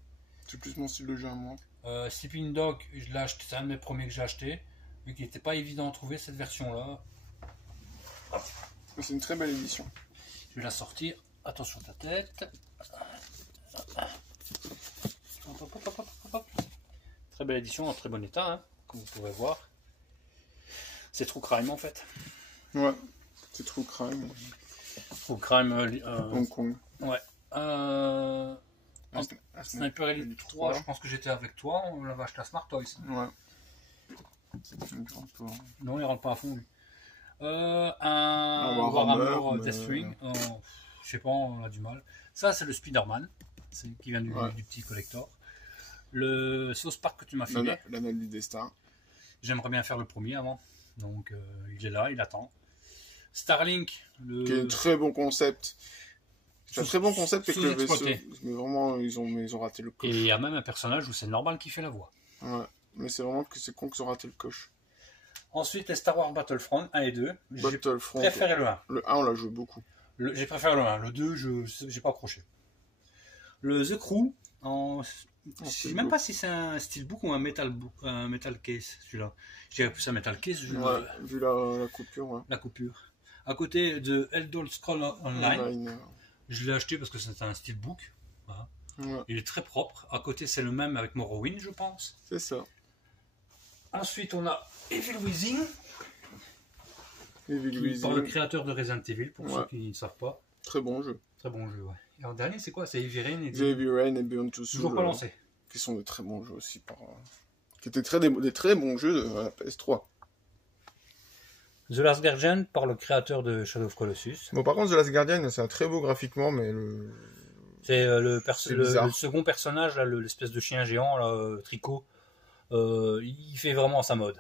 C'est plus mon style de jeu à moi. Sleeping Dog, je l'ai acheté, c'est un de mes premiers que j'ai acheté. Vu qu'il n'était pas évident à trouver, cette version-là. C'est une très belle édition. Je vais la sortir. Attention ta tête. Très belle édition, en très bon état, hein, comme vous pouvez voir. C'est True Crime en fait. Ouais, c'est True Crime. True Crime Hong Kong. Ouais. Sniper Elite 3, je pense que j'étais avec toi, on l'avait acheté à Smart Toys. Ouais. Non, il rentre pas à fond lui. Un Warhammer Deathwing. Je sais pas, on a du mal. Ça, c'est le Spider-Man, qui vient du petit collector. Le Sauce Park que tu m'as filé. L'anneau du destin. J'aimerais bien faire le premier avant. Donc, il est là, il attend. Starlink. Qui est un très bon concept. C'est un très bon concept avec le vaisseau. Mais vraiment, ils ont raté le coche. Et il y a même un personnage où c'est normal qui fait la voix. Ouais. Mais c'est vraiment que c'est con qu'ils ont raté le coche. Ensuite, les Star Wars Battlefront 1 et 2. J'ai préféré le 1. Le 1, on l'a joué beaucoup. J'ai préféré le 1. Le 2, j'ai pas accroché. Le The Crew, je sais même pas si c'est un steelbook ou un metal case, celui-là. Je dirais plus un metal case. Vu la coupure, ouais. La coupure. À côté de Elder Scrolls Online, je l'ai acheté parce que c'est un steelbook. Voilà. Ouais. Il est très propre. À côté, c'est le même avec Morrowind, je pense. C'est ça. Ensuite, on a Evil Within. Par le créateur de Resident Evil, pour ceux qui ne savent pas. Très bon jeu. Très bon jeu, ouais. Et en dernier, c'est quoi? C'est Heavy Rain et Beyond Two Souls. Toujours pas lancé. Qui sont de très bons jeux aussi. Qui étaient des très bons jeux de la PS3. The Last Guardian par le créateur de Shadow of Colossus. Bon, par contre, The Last Guardian, c'est un très beau graphiquement, mais c'est le second personnage, là, l'espèce de chien géant, là, tricot. Il fait vraiment sa mode.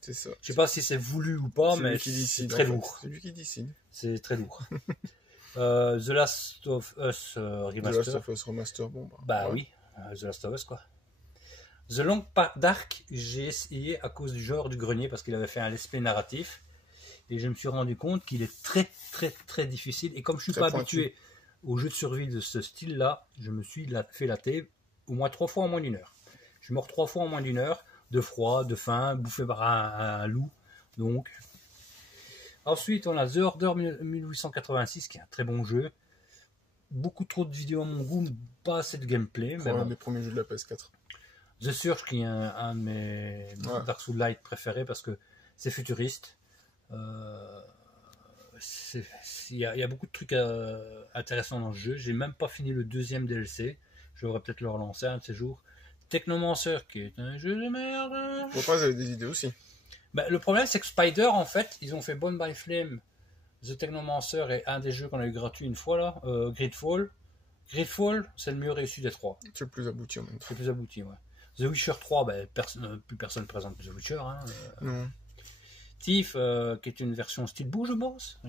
C'est ça. Je sais pas si c'est voulu ou pas, mais c'est très lourd. C'est lui qui décide. C'est très lourd. The Last of Us Remaster. The Last of Us Remaster, bon. Oui, The Last of Us, quoi. The Long Dark, j'ai essayé à cause du genre du grenier, parce qu'il avait fait un let's play narratif. Et je me suis rendu compte qu'il est très, très, très difficile. Et comme je suis pas habitué aux jeux de survie de ce style-là, je me suis fait latter au moins 3 fois en moins d'1 heure. Je suis mort 3 fois en moins d'1 heure, de froid, de faim, bouffé par un loup. Donc. Ensuite, on a The Order 1886, qui est un très bon jeu. Beaucoup trop de vidéos à mon goût, pas assez de gameplay. C'est un des premiers jeux de la PS4. The Surge, qui est un de mes Dark Souls Light préférés, parce que c'est futuriste. Il y a beaucoup de trucs intéressants dans le jeu. J'ai même pas fini le 2e DLC. Je devrais peut-être le relancer un de ces jours. Technomancer, qui est un jeu de merde. Pourquoi vous avez des idées aussi? Le problème, c'est que Spider, en fait, ils ont fait Bone by Flame, The Technomancer et un des jeux qu'on a eu gratuit une fois là, Gridfall. Gridfall, c'est le mieux réussi des 3. C'est le plus abouti en même temps. C'est le plus abouti, ouais. The Witcher 3, ben, plus personne présente The Witcher. Hein, Non. Thief, qui est une version steelbook, je pense.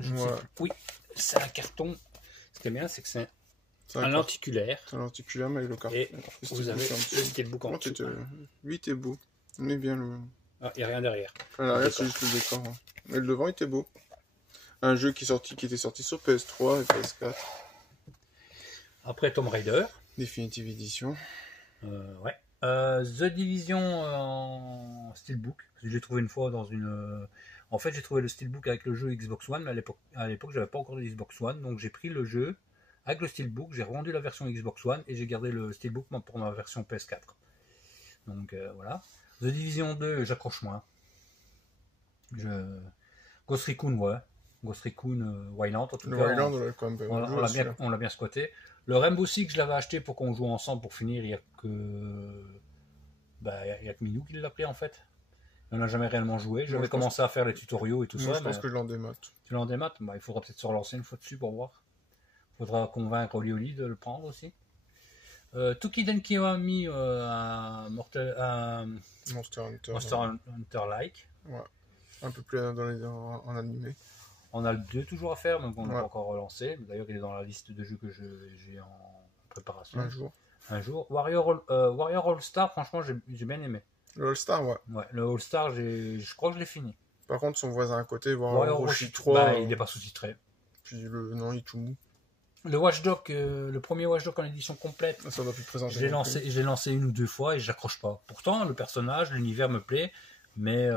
Oui, c'est un carton. Ce qui est bien, c'est que c'est un lenticulaire. C'est un lenticulaire, mais le carton. Et vous avez le steelbook en dessous. Lui, était beau. Mais bien le... Ah, il n'y a rien derrière. À l'arrière, c'est juste le décor. Hein. Mais le devant était beau. Un jeu qui était sorti sur PS3 et PS4. Après Tomb Raider. Definitive Edition. Ouais. The Division en steelbook. J'ai trouvé une fois dans une... En fait, j'ai trouvé le steelbook avec le jeu Xbox One, mais à l'époque, j'avais pas encore de Xbox One, donc j'ai pris le jeu avec le steelbook, j'ai revendu la version Xbox One et j'ai gardé le steelbook pour ma version PS4. Donc voilà. The Division 2, j'accroche moins. Ghost Recon, ouais. Ghost Recon, why not? En tout cas, Wayland, on l'a bien squatté. Le Rainbow Six, je l'avais acheté pour qu'on joue ensemble pour finir. Il n'y a que Minou qui l'a pris en fait. On n'a jamais réellement joué. J'avais commencé à faire les tutoriaux et tout ça. Je pense que je l'en démate. Tu l'en démates? Il faudra peut-être se relancer une fois dessus pour voir. Il faudra convaincre Oli de le prendre aussi. Toukiden Kiwami Monster Hunter-like. Ouais. Un peu plus en animé. On a le 2 toujours à faire, donc on n'a pas encore relancé. D'ailleurs, il est dans la liste de jeux que j'ai en préparation. Un jour. Warrior All-Star, franchement, j'ai bien aimé. Le All-Star, ouais. Ouais, le All-Star, je crois que je l'ai fini. Par contre, son voisin à côté, Warrior Roshi 3... Bah, il n'est pas sous-titré. Puis non, il est tout mou. Le Watchdog, le premier Watchdog en édition complète, ça doit plus présenter. Je l'ai lancé une ou deux fois et j'accroche pas. Pourtant, le personnage, l'univers me plaît, mais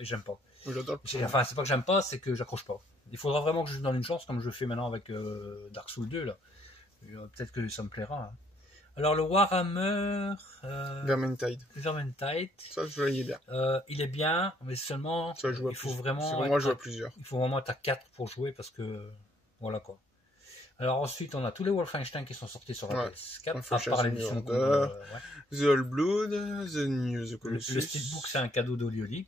j'aime pas. J'adore. Enfin, c'est pas que j'aime pas, c'est que j'accroche pas. Il faudra vraiment que je lui donne une chance, comme je fais maintenant avec Dark Souls 2 là. Peut-être que ça me plaira. Hein. Alors le Warhammer Vermintide. Ça, je l'ai bien. Il est bien, mais seulement ça, il faut vraiment. Moi, je joue à plusieurs. Il faut vraiment être à 4 pour jouer parce que voilà quoi. Alors ensuite, on a tous les Wolfenstein qui sont sortis sur la PS4, à part l'édition The Old Blood, The New The Colossus. Le steelbook, c'est un cadeau d'Olioli.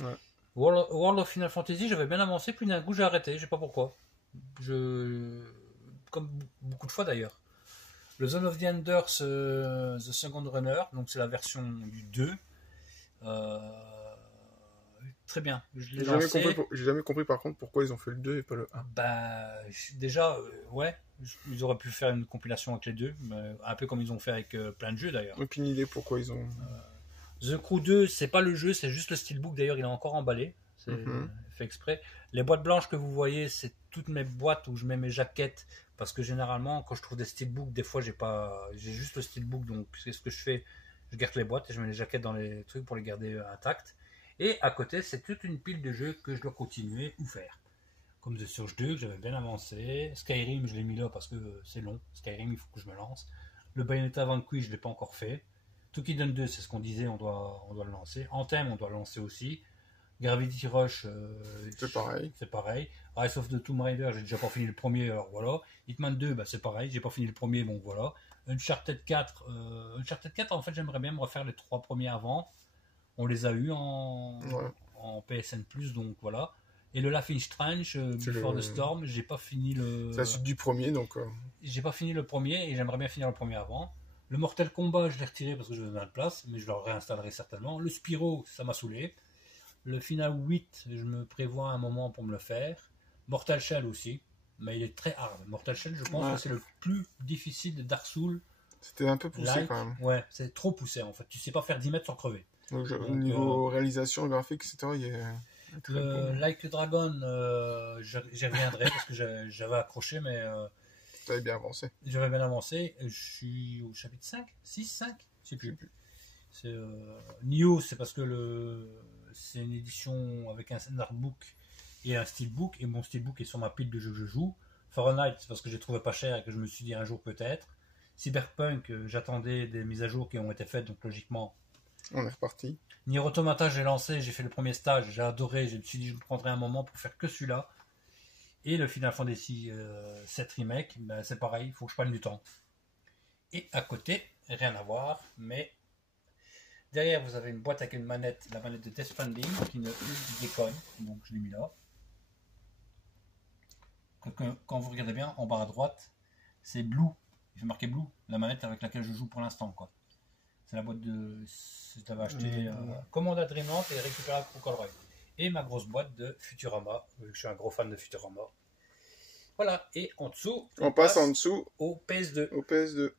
Ouais. World of Final Fantasy, j'avais bien avancé, puis d'un coup j'ai arrêté, je sais pas pourquoi. Comme beaucoup de fois d'ailleurs. Le Zone of the Enders, The Second Runner, donc c'est la version du 2. Très bien. J'ai jamais compris par contre pourquoi ils ont fait le 2 et pas le 1. Bah, déjà, ouais, ils auraient pu faire une compilation avec les deux, un peu comme ils ont fait avec plein de jeux d'ailleurs. Aucune idée pourquoi ils ont. The Crew 2, c'est pas le jeu, c'est juste le steelbook. D'ailleurs, il est encore emballé. C'est fait exprès. Les boîtes blanches que vous voyez, c'est toutes mes boîtes où je mets mes jaquettes. Parce que généralement, quand je trouve des steelbooks, des fois, j'ai juste le steelbook. Donc, c'est ce que je fais. Je garde les boîtes et je mets les jaquettes dans les trucs pour les garder intactes. Et à côté, c'est toute une pile de jeux que je dois continuer ou faire. Comme The Surge 2, que j'avais bien avancé. Skyrim, je l'ai mis là parce que c'est long. Skyrim, il faut que je me lance. Le Bayonetta Vanquish, je ne l'ai pas encore fait. Toukiden 2, c'est ce qu'on disait, on doit le lancer. Anthem, on doit le lancer aussi. Gravity Rush, c'est pareil. Rise of the Tomb Raider, j'ai déjà pas fini le premier, alors voilà. Hitman 2, c'est pareil, j'ai pas fini le premier, bon voilà. Uncharted 4, en fait, j'aimerais bien me refaire les 3 premiers avant. On les a eu en PSN+, donc voilà. Et le Life is Strange, Before the Storm, j'ai pas fini le... C'est la suite du premier, donc... J'ai pas fini le premier, et j'aimerais bien finir le premier avant. Le Mortal Kombat, je l'ai retiré parce que je veux de place, mais je le réinstallerai certainement. Le Spyro, ça m'a saoulé. Le Final 8, je me prévois un moment pour me le faire. Mortal Shell aussi, mais il est très hard. Mortal Shell, je pense que c'est le plus difficile de Dark Souls. C'était un peu poussé quand même. Ouais, c'est trop poussé en fait. Tu sais pas faire 10 mètres sans crever. Donc, au niveau réalisation, graphique, etc., il est... Like a Dragon, j'y reviendrai parce que j'avais accroché, mais... T'avais bien avancé. J'avais bien avancé. Je suis au chapitre 5 6, 5 je sais plus. Nioh, c'est parce que c'est une édition avec un artbook et un steelbook, et mon steelbook est sur ma pile de jeux que je joue. Fahrenheit, c'est parce que j'ai trouvé pas cher et que je me suis dit un jour peut-être. Cyberpunk, j'attendais des mises à jour qui ont été faites, donc logiquement on est reparti. Nier Automata, j'ai lancé, j'ai fait le premier stage, j'ai adoré, je me suis dit je me prendrai un moment pour faire que celui-là. Et le Final Fantasy 7 Remake, c'est pareil, il faut que je prenne du temps. Et à côté, rien à voir, mais derrière vous avez une boîte avec une manette, la manette de Death Stranding qui ne déconne, donc je l'ai mis là. Quand vous regardez bien, en bas à droite, C'est Blue. Il fait marquer Blue, la manette avec laquelle je joue pour l'instant, quoi. C'est la boîte de... Je l'avais acheté commande agrémente et récupérable pour Colroy. Et ma grosse boîte de Futurama, vu que je suis un gros fan de Futurama. Voilà, et en dessous, on passe en dessous au PS2. Au PS2.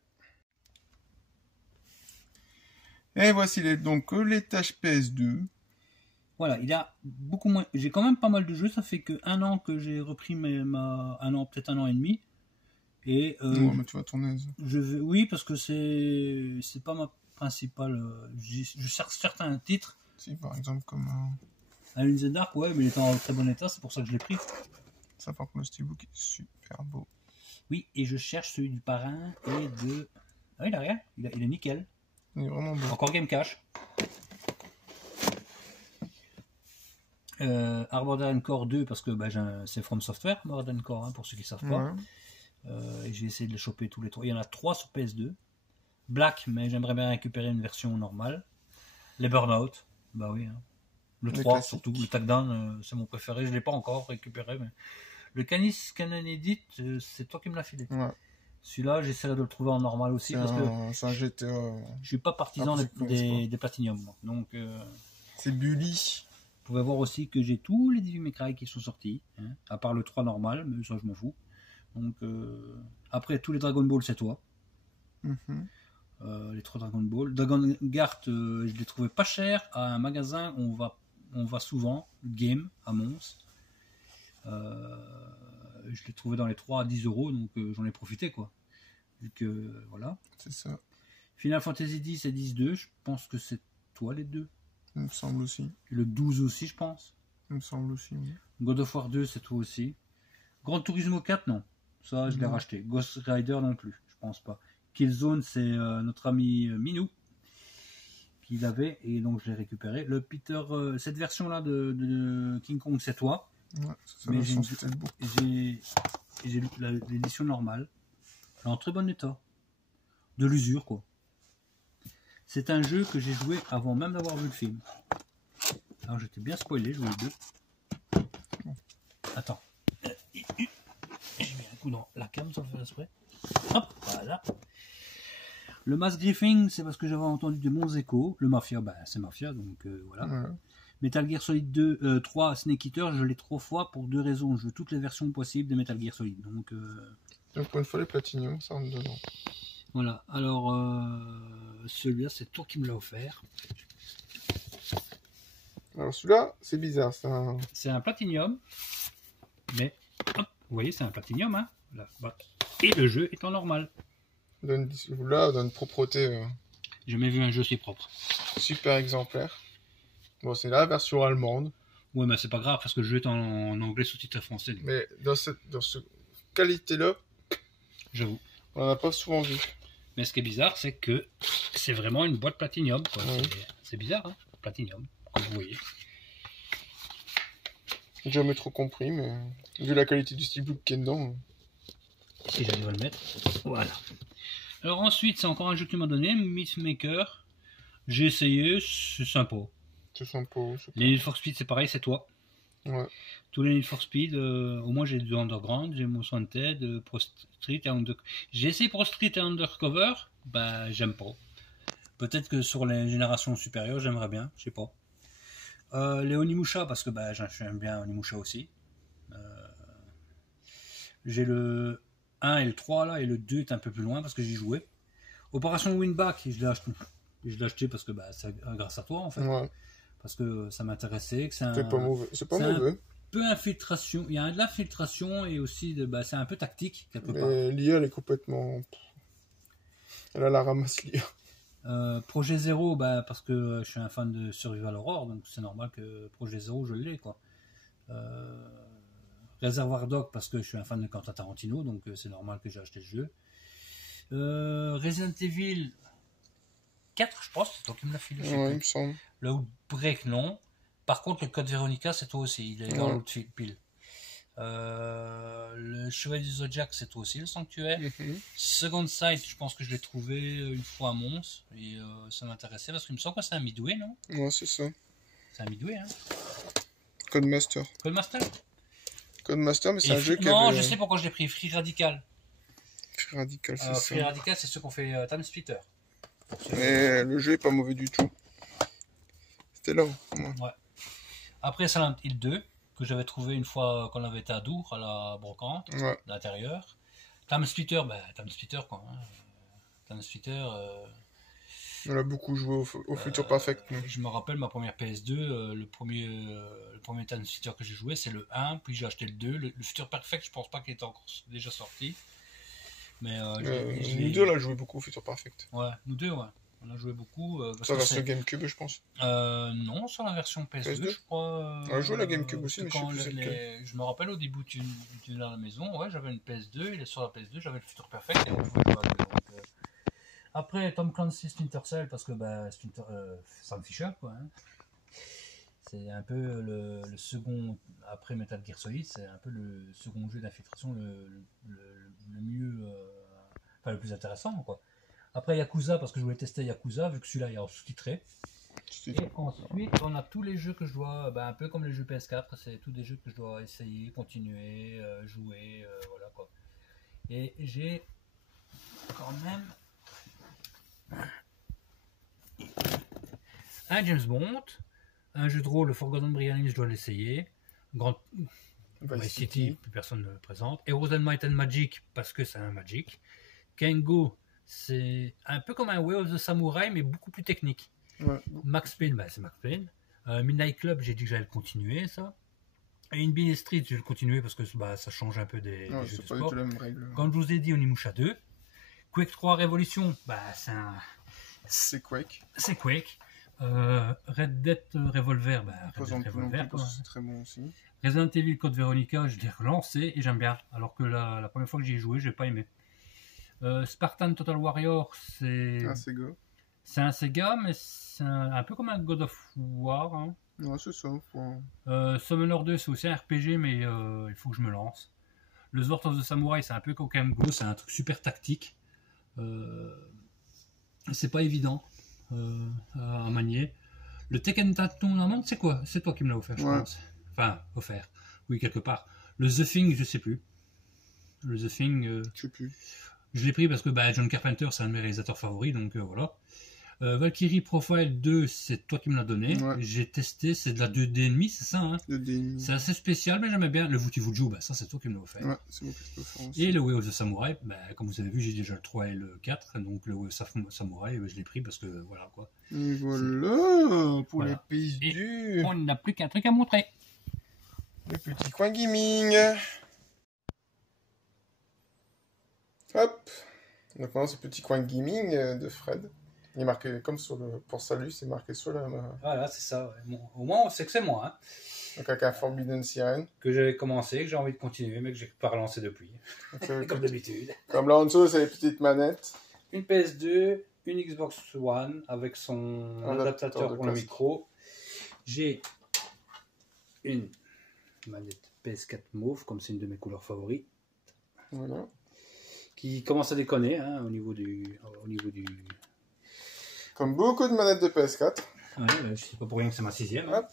Et voici donc l'étage PS2. Voilà, il a beaucoup moins. J'ai quand même pas mal de jeux. Ça fait que 1 an que j'ai repris un an, peut-être 1 an et demi. Et mais tu vas ton aise. Oui, parce que c'est pas ma principale. Je cherche certains titres. Si, par exemple, comme Alone in the Dark, ouais, mais il est en très bon état, c'est pour ça que je l'ai pris. Ça, par contre, le steelbook est super beau. Oui, et je cherche celui du parrain et de. Ah, il a rien, il est nickel. Il est vraiment beau. Encore Game Cash. Armored Core 2 parce que c'est From Software, Armored Core, pour ceux qui ne savent pas. Ouais. Et j'ai essayé de les choper tous les 3. Il y en a 3 sur PS2. Black, mais j'aimerais bien récupérer une version normale. Les Burnout, bah oui. Hein. Le 3 surtout, le Takedown, c'est mon préféré. Je ne l'ai pas encore récupéré. Mais... Le Canis Canon Edit, c'est toi qui me l'as filé. Ouais. Celui-là, j'essaierai de le trouver en normal aussi. Parce que c'est un GTA. Je suis pas partisan des Platinum. Donc, c'est Bully. Vous pouvez voir aussi que j'ai tous les 18 May Cry qui sont sortis, hein, à part le 3 normal, mais ça je m'en fous. Donc après tous les Dragon Ball c'est toi. Les 3 Dragon Ball. Dragon Guard, je les trouvais pas cher à un magasin où on va souvent, Game à Mons. Je l'ai trouvé dans les 3 à 10 €, donc j'en ai profité quoi. Vu que voilà. C'est ça. Final Fantasy X et 10-2, je pense que c'est toi les deux. Il me semble aussi. Et le 12 aussi, je pense. Il me semble aussi, oui. God of War 2, c'est toi aussi. Gran Turismo 4, non. Ça, je l'ai racheté. Ghost Rider non plus, je pense pas. Killzone, c'est notre ami Minou qui l'avait, et donc je l'ai récupéré. Le Peter, cette version-là de King Kong, c'est toi. Ouais, c'est mais j'ai l'édition normale. Elle est en très bon état. De l'usure, quoi. C'est un jeu que j'ai joué avant même d'avoir vu le film. Alors j'étais bien spoilé, je vous le dis. Attends. J'ai mis un coup dans la cam sans le faire exprès. Hop, voilà. Le Mass Griffin, c'est parce que j'avais entendu de bons échos. Le Mafia, c'est Mafia, donc voilà. Ouais. Metal Gear Solid 3 Snake Eater, je l'ai 3 fois pour 2 raisons. Je veux toutes les versions possibles de Metal Gear Solid. Donc pour une fois les Platinum, ça rentre dedans. Voilà, alors celui-là, c'est toi qui me l'as offert. Alors celui-là, c'est bizarre. C'est un Platinum, mais hop, vous voyez, c'est un Platinum. Hein, là, bah. Et le jeu est en normal. Là, donne propreté. J'ai jamais vu un jeu si propre. Super exemplaire. Bon, c'est la version allemande. Ouais, mais c'est pas grave parce que le jeu est en anglais sous-titré français. Donc. Mais dans cette qualité-là, j'avoue. On n'en a pas souvent vu. Mais ce qui est bizarre, c'est que c'est vraiment une boîte Platinum. Ouais. C'est bizarre, hein, Platinum, comme vous voyez. J'ai jamais trop compris, mais vu la qualité du steelbook qui est dedans. Si j'arrive à le mettre. Voilà. Alors ensuite, c'est encore un jeu que tu m'as donné, Mythmaker. J'ai essayé, c'est sympa. C'est sympa. Les Need for Speed, c'est pareil, c'est toi. Ouais. Tous les Need for Speed, au moins j'ai du Underground, j'ai Most Wanted, Pro Street et Undercover. J'ai essayé Pro Street et Undercover, j'aime pas. Peut-être que sur les générations supérieures, j'aimerais bien, je sais pas. Les Onimusha, parce que j'aime bien Onimusha aussi. J'ai le 1 et le 3 là, et le 2 est un peu plus loin parce que j'y jouais. Opération Winback, je l'ai acheté parce que c'est grâce à toi en fait. Ouais. Parce que ça m'intéressait. C'est pas mauvais. C'est pas mauvais. Peu infiltration. Il y a de l'infiltration et aussi c'est un peu tactique quelque part. L'IA, elle est complètement. Elle a la ramasse l'IA. Projet Zero, parce que je suis un fan de Survival Horror, donc c'est normal que Projet Zero, je l'ai quoi. Reservoir Dog, parce que je suis un fan de Quentin Tarantino, donc c'est normal que j'ai acheté le jeu. Resident Evil 4, je pense, c'est toi qui me l'as filé. Ouais, il me semble. Le Outbreak, non. Par contre, le Code Veronica, c'est toi aussi. Il est dans l'autre pile. Le Chevalier du Zodiac, c'est toi aussi, le Sanctuaire. Second Sight, je pense que je l'ai trouvé une fois à Mons. Et ça m'intéressait parce qu'il me semble que c'est un Midway, non? Ouais, c'est ça. C'est un Midway, hein. Codemaster. Codemaster, mais c'est un jeu qui non, je sais pourquoi je l'ai pris. Free Radical. Free Radical, c'est ça. Free Radical, c'est ceux qu'on fait Time Splitter. Et le jeu est pas mauvais du tout. C'était là. Ouais. Après Silent Hill 2, que j'avais trouvé une fois qu'on avait été à Dour, à la brocante, Ouais. l'intérieur. Time Splitter, Time Splitter quoi. Hein. Time Splitter. On a beaucoup joué au Future Perfect. Je me rappelle ma première PS2, le premier Time Splitter que j'ai joué, c'est le 1, puis j'ai acheté le 2. Le Future Perfect, je pense pas qu'il était encore déjà sorti. Mais nous deux, on a joué beaucoup au Future Perfect. Ouais, nous deux, ouais. On a joué beaucoup. Sur la version GameCube, je pense. Non, sur la version PS2, je crois. On a joué à la GameCube aussi, mais je sais plus je me rappelle au début tu venais à la maison, ouais, j'avais une PS2, il est sur la PS2, j'avais le Future Perfect. Et on pouvait jouer à deux, donc, après, Tom Clancy Splinter Cell, parce que Sam Fisher, quoi. Hein. C'est un peu le second, après Metal Gear Solid, c'est un peu le second jeu d'infiltration le mieux, enfin le plus intéressant, quoi. Après Yakuza, parce que je voulais tester Yakuza, vu que celui-là est en sous-titré. Et ensuite, on a tous les jeux que je dois, un peu comme les jeux PS4, c'est tous des jeux que je dois essayer, continuer, jouer, voilà quoi. Et j'ai quand même un James Bond, un jeu de rôle, le Forgotten Briannin, je dois l'essayer. Vice City, plus personne ne le présente. Heroes and Might and Magic, parce que c'est un Magic. Kengo, c'est un peu comme un Way of the Samurai, mais beaucoup plus technique. Ouais. Max Payne, c'est Max Payne. Midnight Club, j'ai dit que j'allais le continuer, ça. Et Inbin Street, je vais le continuer parce que ça change un peu des jeux de sport. Comme je vous ai dit, Onimusha 2. Quake 3 Révolution, c'est Quake. C'est Quake. Red Dead Revolver, c'est très bon aussi. Resident Evil Code Veronica, je l'ai relancé et j'aime bien. Alors que la première fois que j'y ai joué, j'ai pas aimé. Spartan Total Warrior, c'est un Sega. C'est un Sega, mais c'est un peu comme un God of War. Hein. Ouais, c'est ça. Summoner 2, c'est aussi un RPG, mais il faut que je me lance. Le Sword of the Samurai, c'est un peu Kokam Go, c'est un truc super tactique. C'est pas évident à manier. Le Tekken Tournament, c'est quoi? C'est toi qui me l'as offert, je pense. Enfin, offert. Oui, quelque part. Le The Thing, je sais plus. Le The Thing... je sais plus. Je l'ai pris parce que John Carpenter, c'est un de mes réalisateurs favoris, donc voilà. Valkyrie Profile 2, c'est toi qui me l'as donné. Ouais. J'ai testé, c'est de la 2D&demi, c'est ça, hein? 2D&demi. C'est assez spécial, mais j'aimais bien. Le Vuti Vuju, ça c'est toi qui me l'as offert. Ouais, c'est moi qui te l'ai offert aussi. Et le Way of the Samurai, comme vous avez vu, j'ai déjà le 3 et le 4, donc le Way of the Samurai, je l'ai pris parce que voilà quoi. Et voilà, pour les pays du... On n'a plus qu'un truc à montrer. Le petit coin gaming. Hop. Donc maintenant, ce petit coin gaming de Fred. Il est marqué comme sur le... Pour salut, c'est marqué sur la... Voilà, c'est ça. Ouais. Bon, au moins, on sait que c'est moi. Hein. Donc avec un Forbidden Siren. Que j'avais commencé, que j'ai envie de continuer, mais que j'ai pas relancé depuis. Comme d'habitude. Comme là en dessous, c'est les petites manettes. Une PS2, une Xbox One avec son adaptateur pour le micro. J'ai une manette PS4 mauve, comme c'est une de mes couleurs favorites. Voilà. Qui commence à déconner hein, au niveau du... Comme beaucoup de manettes de PS4. Ouais, je sais pas pour rien que c'est ma 6e. Hein.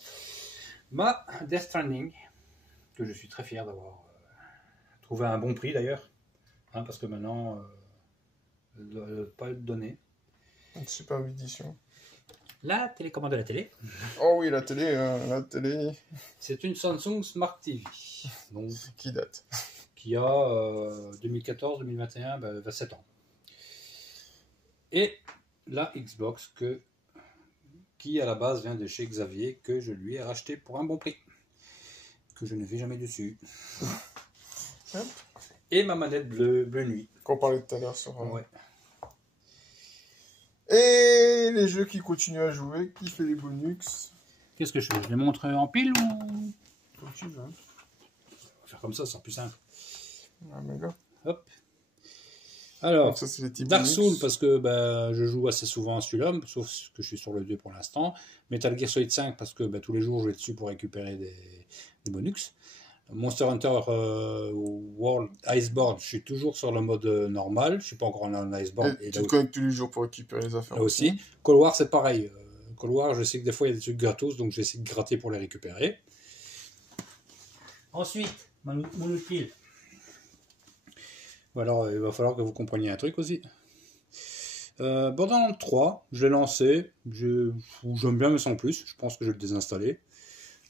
Ma Death Stranding, que je suis très fier d'avoir trouvé à un bon prix d'ailleurs, hein, parce que maintenant, elle ne doit pas être donnée. Une superbe édition. La télécommande de la télé. Oh oui, la télé. C'est une Samsung Smart TV. Donc, qui date. Qui a 2014-2021, 27 ans. Et la Xbox qui à la base vient de chez Xavier, que je lui ai racheté pour un bon prix. Que je ne vais jamais dessus. Et ma manette bleu nuit. Qu'on parlait tout à l'heure sur... Ouais. Et les jeux qui continuent à jouer, qui fait les bonus. Qu'est-ce que je fais? Je les montre en pile ou... Comme tu veux. On va faire comme ça, c'est plus simple. Ah, mais là. Hop. Alors, ça, c'est les Dark Souls, parce que je joue assez souvent à celui-là, sauf que je suis sur le 2 pour l'instant. Metal Gear Solid 5, parce que tous les jours, je vais dessus pour récupérer des bonus. Monster Hunter World Iceborne, je suis toujours sur le mode normal, je suis pas encore en Iceborne. Et tu te connectes tous les jours pour récupérer les affaires. Là aussi. Cold War, c'est pareil. Cold War, je sais que des fois, il y a des trucs gratos, donc j'essaie de gratter pour les récupérer. Ensuite, mon outil. Alors, il va falloir que vous compreniez un truc aussi. Borderlands 3, je l'ai lancé. J'aime bien, mais sans plus. Je pense que je vais le désinstaller.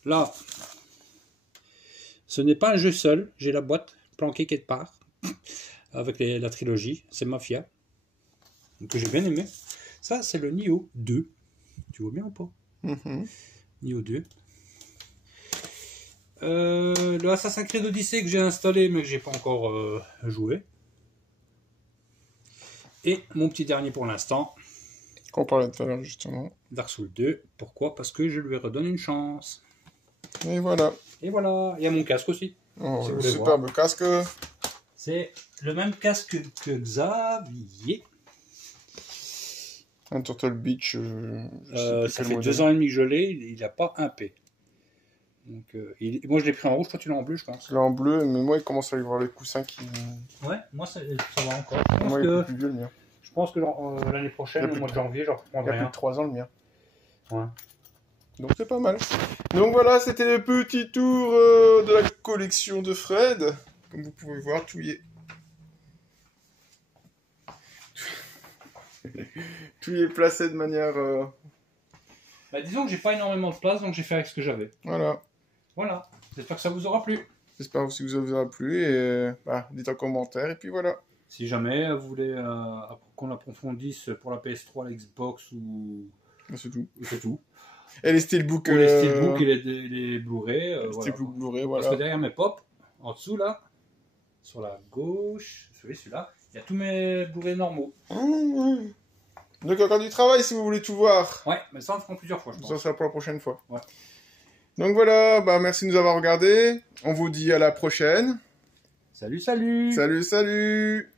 Là, ce n'est pas un jeu seul. J'ai la boîte planquée quelque part. Avec la trilogie. C'est Mafia. Que j'ai bien aimé. Ça, c'est le Nioh 2. Tu vois bien ou pas? Nioh 2. Le Assassin's Creed Odyssey que j'ai installé, mais que j'ai pas encore joué. Et mon petit dernier pour l'instant. Qu'on parlait tout à l'heure, justement. Dark Souls 2. Pourquoi? Parce que je lui redonne une chance. Et voilà. Et voilà. Il y a mon casque aussi. Oh, si superbe casque. C'est le même casque que Xavier. Un Turtle Beach. Ça fait 2 ans et demi que je l'ai. Il n'a pas un P. Donc, moi, je l'ai pris en rouge. Toi, tu l'as en bleu, je pense. Je l'ai en bleu, mais moi, il commence à y avoir les coussins qui... Ouais, moi, ça va encore. Moi, il est plus vieux, le mien. Je pense que l'année prochaine, au mois de janvier, je reprendrai. Il y a plus de 3 ans, le mien. Ouais. Donc, c'est pas mal. Donc, voilà, c'était le petit tour de la collection de Fred. Comme vous pouvez voir, tout y est. Tout y est placé de manière... Bah, disons que j'ai pas énormément de place, donc j'ai fait avec ce que j'avais. Voilà. J'espère que ça vous aura plu. J'espère aussi que ça vous aura plu. Et dites en commentaire. Et puis voilà. Si jamais vous voulez qu'on approfondisse pour la PS3, la Xbox ou... C'est tout. C'est tout. Et les steelbooks. Ou les steelbooks et les Blu-ray. Steelbook Blu-ray, voilà. Parce que derrière mes pop, en dessous là, sur la gauche, celui-là, il y a tous mes Blu-ray normaux. Donc encore du travail si vous voulez tout voir. Ouais, mais ça on le fera plusieurs fois, je pense. Ça sera pour la prochaine fois. Ouais. Donc voilà, merci de nous avoir regardés. On vous dit à la prochaine. Salut, salut. Salut, salut.